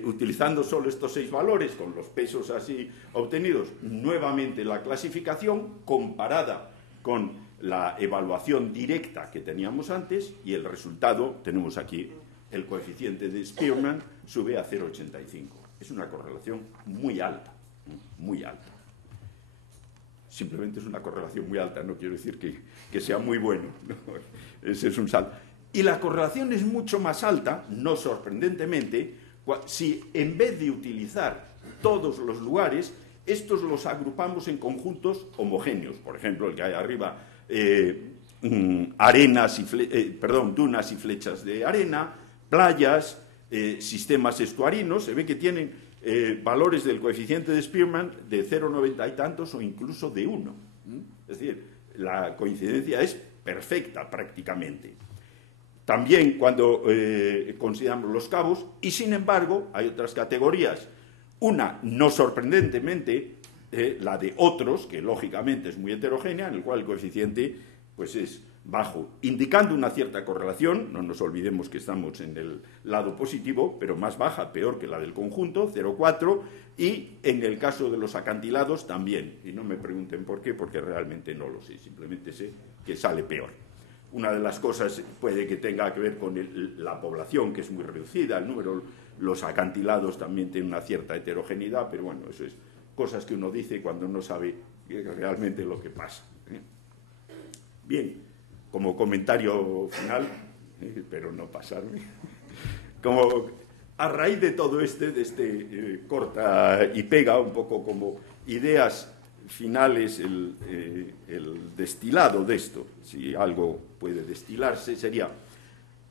utilizando solo estos 6 valores, con los pesos así obtenidos, nuevamente la clasificación comparada con la evaluación directa que teníamos antes, y el resultado tenemos aquí. El coeficiente de Spearman sube a 0,85. Es una correlación muy alta, muy alta. Simplemente es una correlación muy alta, no quiero decir que sea muy bueno. Ese es un salto. Y la correlación es mucho más alta, no sorprendentemente, si en vez de utilizar todos los lugares, estos los agrupamos en conjuntos homogéneos. Por ejemplo, el que hay arriba, dunas y flechas de arena, playas, sistemas estuarinos, se ve que tienen valores del coeficiente de Spearman de 0,90 y tantos o incluso de 1. Es decir, la coincidencia es perfecta prácticamente. También cuando consideramos los cabos, y sin embargo hay otras categorías. Una, no sorprendentemente, la de otros, que lógicamente es muy heterogénea, en el cual el coeficiente pues es bajo, indicando una cierta correlación. No nos olvidemos que estamos en el lado positivo, pero más baja, peor que la del conjunto, 0,4, y en el caso de los acantilados también. Y no me pregunten por qué, porque realmente no lo sé, simplemente sé que sale peor. una de las cosas puede que tenga que ver con la población, que es muy reducida, el número, los acantilados también tienen una cierta heterogeneidad, pero bueno, eso es cosas que uno dice cuando no sabe realmente lo que pasa. Bien, como comentario final, espero no pasarme, como a raíz de todo de corta y pega, un poco como ideas finales, el destilado de esto, si algo puede destilarse, sería,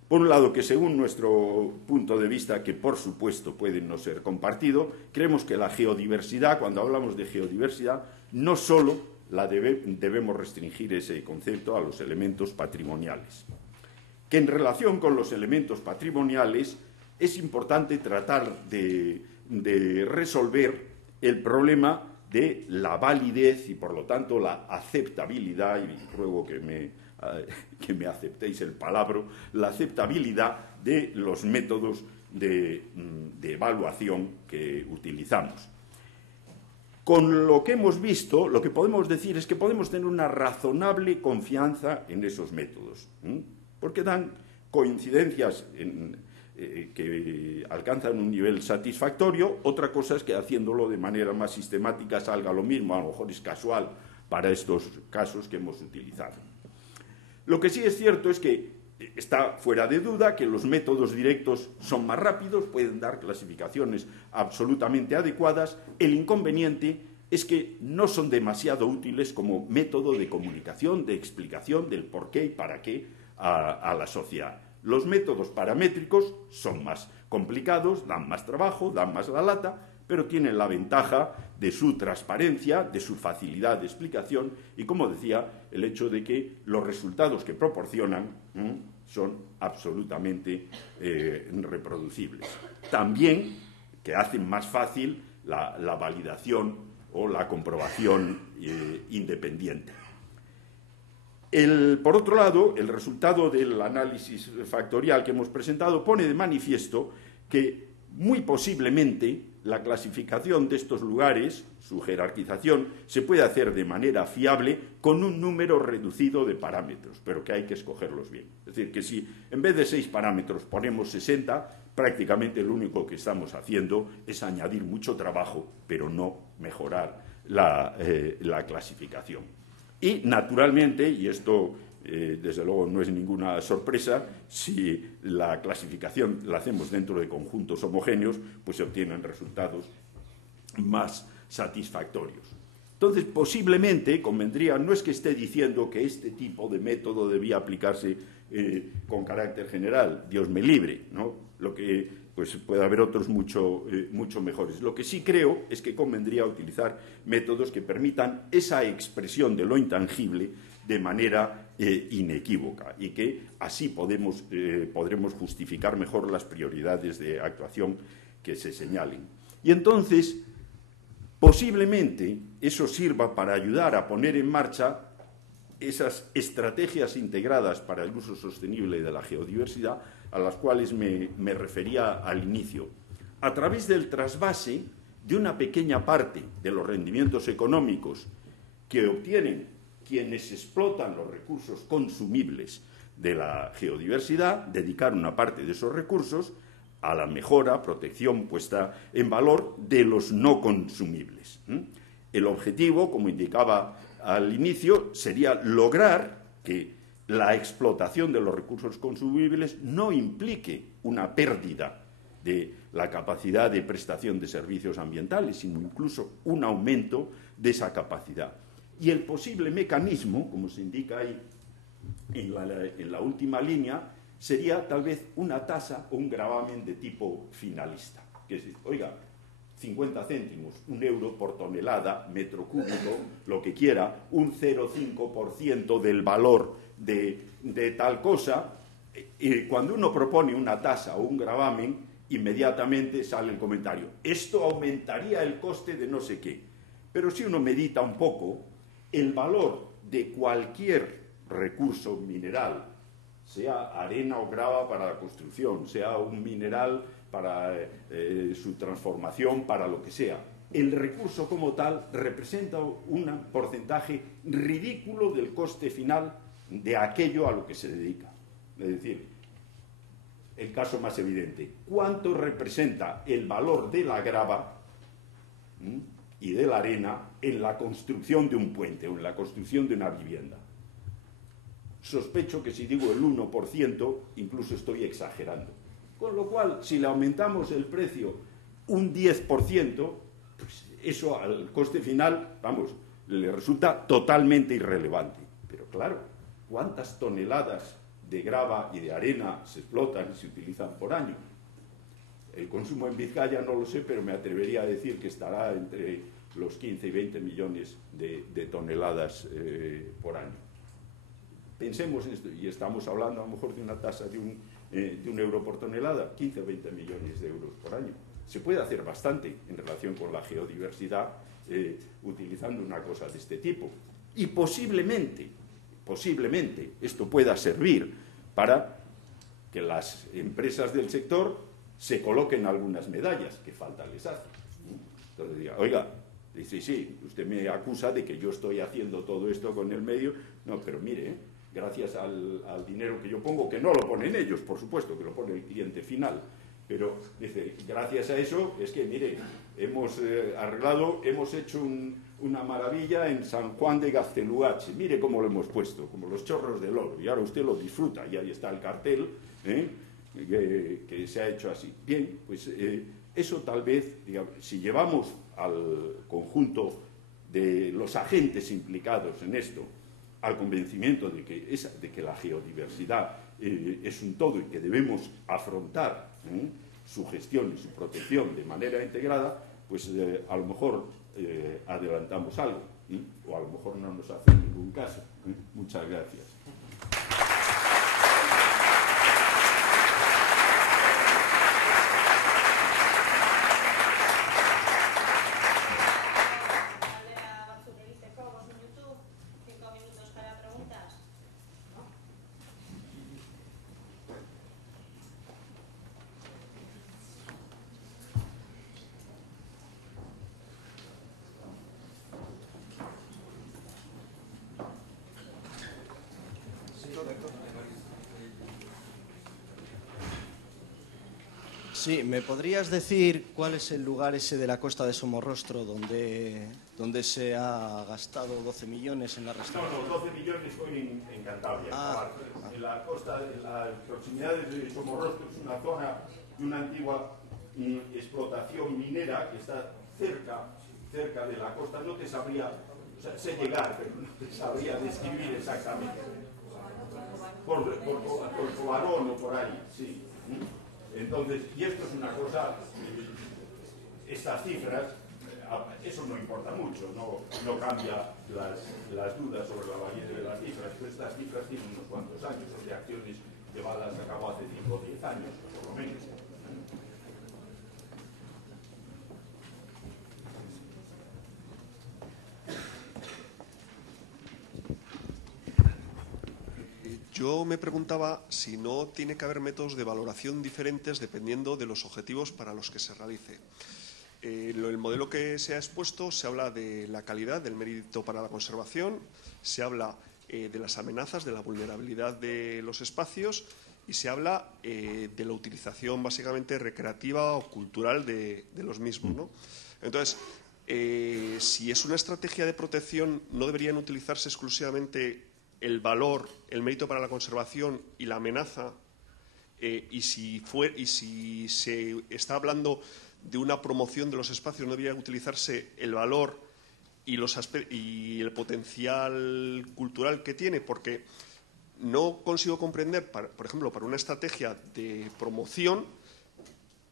por un lado, que según nuestro punto de vista, que por supuesto puede no ser compartido, creemos que la geodiversidad, cuando hablamos de geodiversidad, no solo debemos restringir ese concepto a los elementos patrimoniales. Que en relación con los elementos patrimoniales es importante tratar de resolver el problema de la validez y, por lo tanto, la aceptabilidad, y ruego que me aceptéis el palabra, la aceptabilidad de los métodos de evaluación que utilizamos. Con lo que hemos visto, lo que podemos decir es que podemos tener una razonable confianza en esos métodos, porque dan coincidencias que alcanzan un nivel satisfactorio. Otra cosa es que haciéndolo de manera más sistemática salga lo mismo, a lo mejor es casual para estos casos que hemos utilizado. Lo que sí es cierto es que está fuera de duda que los métodos directos son más rápidos, pueden dar clasificaciones absolutamente adecuadas. El inconveniente es que no son demasiado útiles como método de comunicación, de explicación del por qué y para qué a la sociedad. Los métodos paramétricos son más complicados, dan más trabajo, dan más la lata, pero tienen la ventaja de su transparencia, de su facilidad de explicación y, como decía, el hecho de que los resultados que proporcionan son absolutamente reproducibles. También que hacen más fácil la validación o la comprobación independiente. Por otro lado, el resultado del análisis factorial que hemos presentado pone de manifiesto que muy posiblemente la clasificación de estos lugares, su jerarquización, se puede hacer de manera fiable con un número reducido de parámetros, pero que hay que escogerlos bien. Es decir, que si en vez de 6 parámetros ponemos 60, prácticamente lo único que estamos haciendo es añadir mucho trabajo, pero no mejorar la clasificación. Y, naturalmente, y esto desde luego no es ninguna sorpresa, si la clasificación la hacemos dentro de conjuntos homogéneos, pues se obtienen resultados más satisfactorios. Entonces, posiblemente convendría, no es que esté diciendo que este tipo de método debía aplicarse con carácter general, Dios me libre, ¿no? Lo que pues puede haber otros mucho mejores. Lo que sí creo es que convendría utilizar métodos que permitan esa expresión de lo intangible de manera inequívoca y que así podremos justificar mejor las prioridades de actuación que se señalen. Y entonces, posiblemente, eso sirva para ayudar a poner en marcha esas estrategias integradas para el uso sostenible de la geodiversidad a las cuales me refería al inicio, a través del trasvase de una pequeña parte de los rendimientos económicos que obtienen quienes explotan los recursos consumibles de la geodiversidad, dedicar una parte de esos recursos a la mejora, protección, puesta en valor de los no consumibles. El objetivo, como indicaba al inicio, sería lograr que la explotación de los recursos consumibles no implique una pérdida de la capacidad de prestación de servicios ambientales, sino incluso un aumento de esa capacidad. Y el posible mecanismo, como se indica ahí en la última línea, sería tal vez una tasa o un gravamen de tipo finalista. Que es decir, oiga, 50 céntimos, 1 euro por tonelada, metro cúbico, lo que quiera, un 0,5% del valor de tal cosa. Y cuando uno propone una tasa o un gravamen, inmediatamente sale el comentario: esto aumentaría el coste de no sé qué. Pero si uno medita un poco, el valor de cualquier recurso mineral, sea arena o grava para la construcción, sea un mineral para su transformación, para lo que sea, el recurso como tal representa un porcentaje ridículo del coste final de aquello a lo que se dedica. Es decir, el caso más evidente, ¿cuánto representa el valor de la grava y de la arena en la construcción de un puente o en la construcción de una vivienda? Sospecho que si digo el 1%, incluso estoy exagerando. Con lo cual, si le aumentamos el precio un 10%, pues eso al coste final, vamos, le resulta totalmente irrelevante. Pero claro, ¿cuántas toneladas de grava y de arena se explotan y se utilizan por año? El consumo en Vizcaya no lo sé, pero me atrevería a decir que estará entre los 15 y 20 millones de toneladas por año. Pensemos en esto, y estamos hablando a lo mejor de una tasa de un euro por tonelada, 15 o 20 millones de euros por año. Se puede hacer bastante en relación con la geodiversidad utilizando una cosa de este tipo. Y posiblemente esto pueda servir para que las empresas del sector se coloquen algunas medallas, que falta les hace. Entonces diga, oiga, dice, sí, usted me acusa de que yo estoy haciendo todo esto con el medio. No, pero mire, gracias al dinero que yo pongo, que no lo ponen ellos, por supuesto, que lo pone el cliente final, pero dice, gracias a eso, es que, mire, hemos arreglado, hemos hecho una maravilla en San Juan de Gazteluache, mire cómo lo hemos puesto, como los chorros del oro, y ahora usted lo disfruta, y ahí está el cartel, que se ha hecho así. Bien, pues eso tal vez, digamos, si llevamos al conjunto de los agentes implicados en esto al convencimiento de que la geodiversidad es un todo y que debemos afrontar su gestión y su protección de manera integrada, pues a lo mejor adelantamos algo, o a lo mejor no nos hace ningún caso. Muchas gracias. Sí, ¿me podrías decir cuál es el lugar ese de la costa de Somorrostro donde se ha gastado 12 millones en la restauración? No, 12 millones fue en Cantabria. En la costa, en las proximidades de Somorrostro, es una zona de una antigua explotación minera que está cerca de la costa. No te sabría, o sea, sé llegar, pero no te sabría describir exactamente. Por Covarón o por ahí, sí. Entonces, y esto es una cosa, estas cifras, eso no importa mucho, no cambia las dudas sobre la validez de las cifras, pero estas cifras tienen unos cuantos años, son de acciones llevadas a cabo hace 5 o 10 años, por lo menos. Yo me preguntaba si no tiene que haber métodos de valoración diferentes dependiendo de los objetivos para los que se realice. El modelo que se ha expuesto se habla de la calidad, del mérito para la conservación, se habla de las amenazas, de la vulnerabilidad de los espacios y se habla de la utilización básicamente recreativa o cultural de los mismos, ¿no? Entonces, si es una estrategia de protección, ¿no deberían utilizarse exclusivamente el valor, el mérito para la conservación y la amenaza? Y si se está hablando de una promoción de los espacios, ¿no debería utilizarse el valor y el potencial cultural que tiene? Porque no consigo comprender, por ejemplo, para una estrategia de promoción,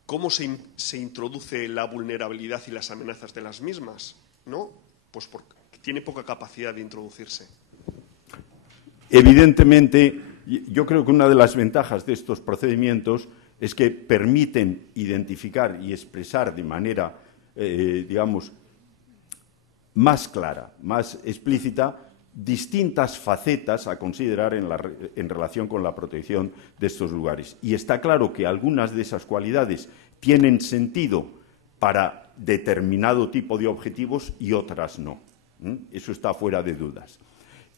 cómo se introduce la vulnerabilidad y las amenazas de las mismas, ¿no? Pues porque tiene poca capacidad de introducirse. Evidentemente, yo creo que una de las ventajas de estos procedimientos es que permiten identificar y expresar de manera, digamos, más clara, más explícita, distintas facetas a considerar en relación con la protección de estos lugares. Y está claro que algunas de esas cualidades tienen sentido para determinado tipo de objetivos y otras no. Eso está fuera de dudas.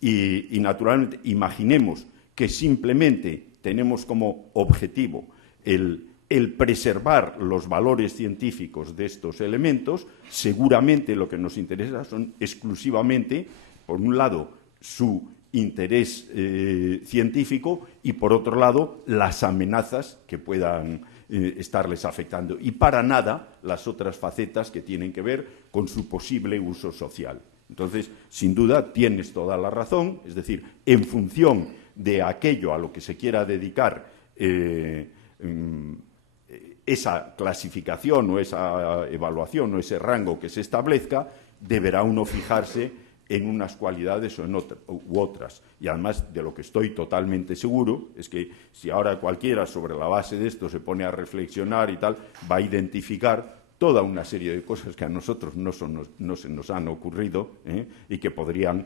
y naturalmente imaginemos que simplemente tenemos como objetivo el preservar los valores científicos de estos elementos, seguramente lo que nos interesa son exclusivamente, por un lado, su interés científico y, por otro lado, las amenazas que puedan estarles afectando. Y para nada las otras facetas que tienen que ver con su posible uso social. Entonces, sin duda, tienes toda la razón. Es decir, en función de aquello a lo que se quiera dedicar esa clasificación o esa evaluación o ese rango que se establezca, deberá uno fijarse en unas cualidades o en u otras. Y además, de lo que estoy totalmente seguro, es que si ahora cualquiera sobre la base de esto se pone a reflexionar y tal, va a identificar toda una serie de cosas que a nosotros no se nos han ocurrido y que podrían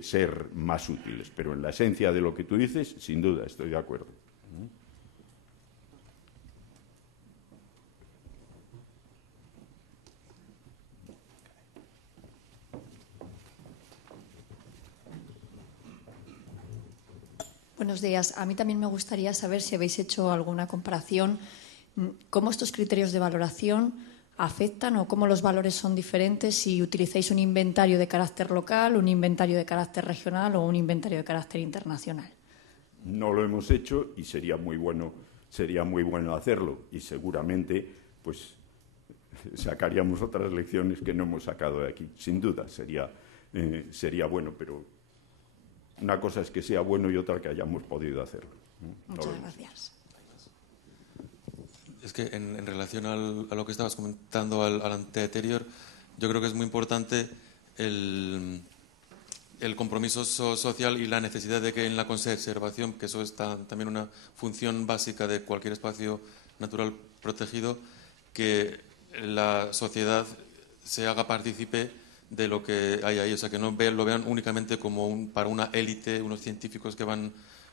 ser más útiles. Pero en la esencia de lo que tú dices, sin duda, estoy de acuerdo. Buenos días. A mí también me gustaría saber si habéis hecho alguna comparación, cómo estos criterios de valoración afectan o cómo los valores son diferentes si utilizáis un inventario de carácter local, un inventario de carácter regional o un inventario de carácter internacional. No lo hemos hecho y sería muy bueno hacerlo y seguramente pues sacaríamos otras lecciones que no hemos sacado de aquí. Sin duda sería bueno, pero una cosa es que sea bueno y otra que hayamos podido hacerlo. Muchas gracias. Es que en relación a lo que estabas comentando al anterior, yo creo que es muy importante el compromiso social y la necesidad de que en la conservación, que eso es también una función básica de cualquier espacio natural protegido, que la sociedad se haga partícipe de lo que hay ahí, o sea, que no lo vean únicamente como para una élite, unos científicos que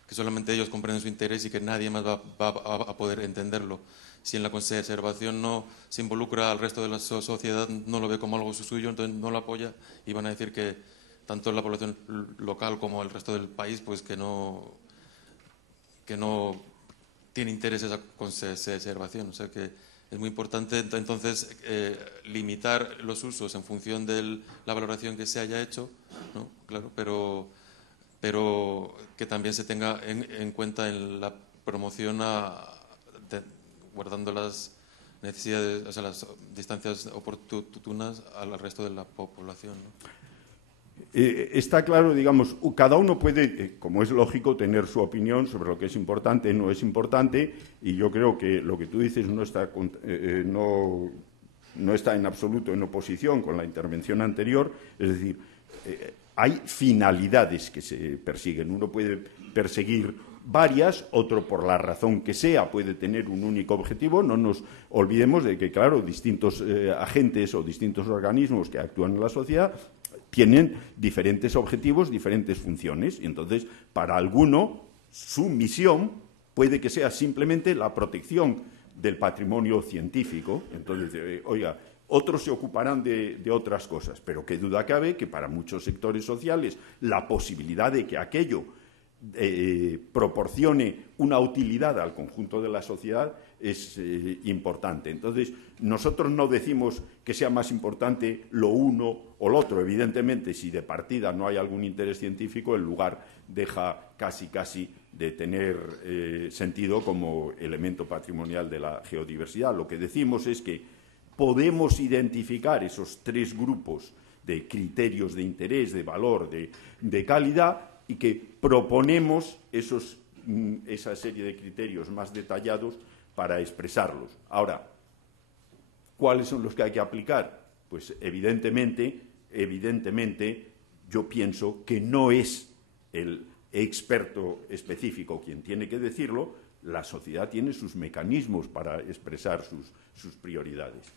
solamente ellos comprenden su interés y que nadie más va a poder entenderlo. Si en la conservación no se involucra al resto de la sociedad, no lo ve como algo suyo, entonces no lo apoya y van a decir que tanto la población local como el resto del país, pues que no tiene interés esa conservación, o sea que es muy importante entonces limitar los usos en función de la valoración que se haya hecho, ¿no? Claro, pero que también se tenga en cuenta en la promoción guardando las necesidades, o sea, las distancias oportunas al resto de la población, ¿no? Está claro, digamos, cada uno puede, como es lógico, tener su opinión sobre lo que es importante, no es importante, y yo creo que lo que tú dices no está en absoluto en oposición con la intervención anterior, es decir, hay finalidades que se persiguen. Uno puede perseguir varias, otro por la razón que sea puede tener un único objetivo. No nos olvidemos de que, claro, distintos agentes o distintos organismos que actúan en la sociedad tienen diferentes objetivos, diferentes funciones. Y entonces, para alguno, su misión puede que sea simplemente la protección del patrimonio científico. Entonces, oiga, otros se ocuparán de otras cosas, pero qué duda cabe que para muchos sectores sociales la posibilidad de que aquello proporcione una utilidad al conjunto de la sociedad es importante. Entonces, nosotros no decimos que sea más importante lo uno o lo otro. Evidentemente, si de partida no hay algún interés científico, el lugar deja casi de tener sentido como elemento patrimonial de la geodiversidad. Lo que decimos es que podemos identificar esos tres grupos de criterios de interés, de valor, de calidad, y que proponemos esa serie de criterios más detallados para expresarlos. Ahora, ¿cuáles son los que hay que aplicar? Pues evidentemente, yo pienso que no es el experto específico quien tiene que decirlo. La sociedad tiene sus mecanismos para expresar sus prioridades.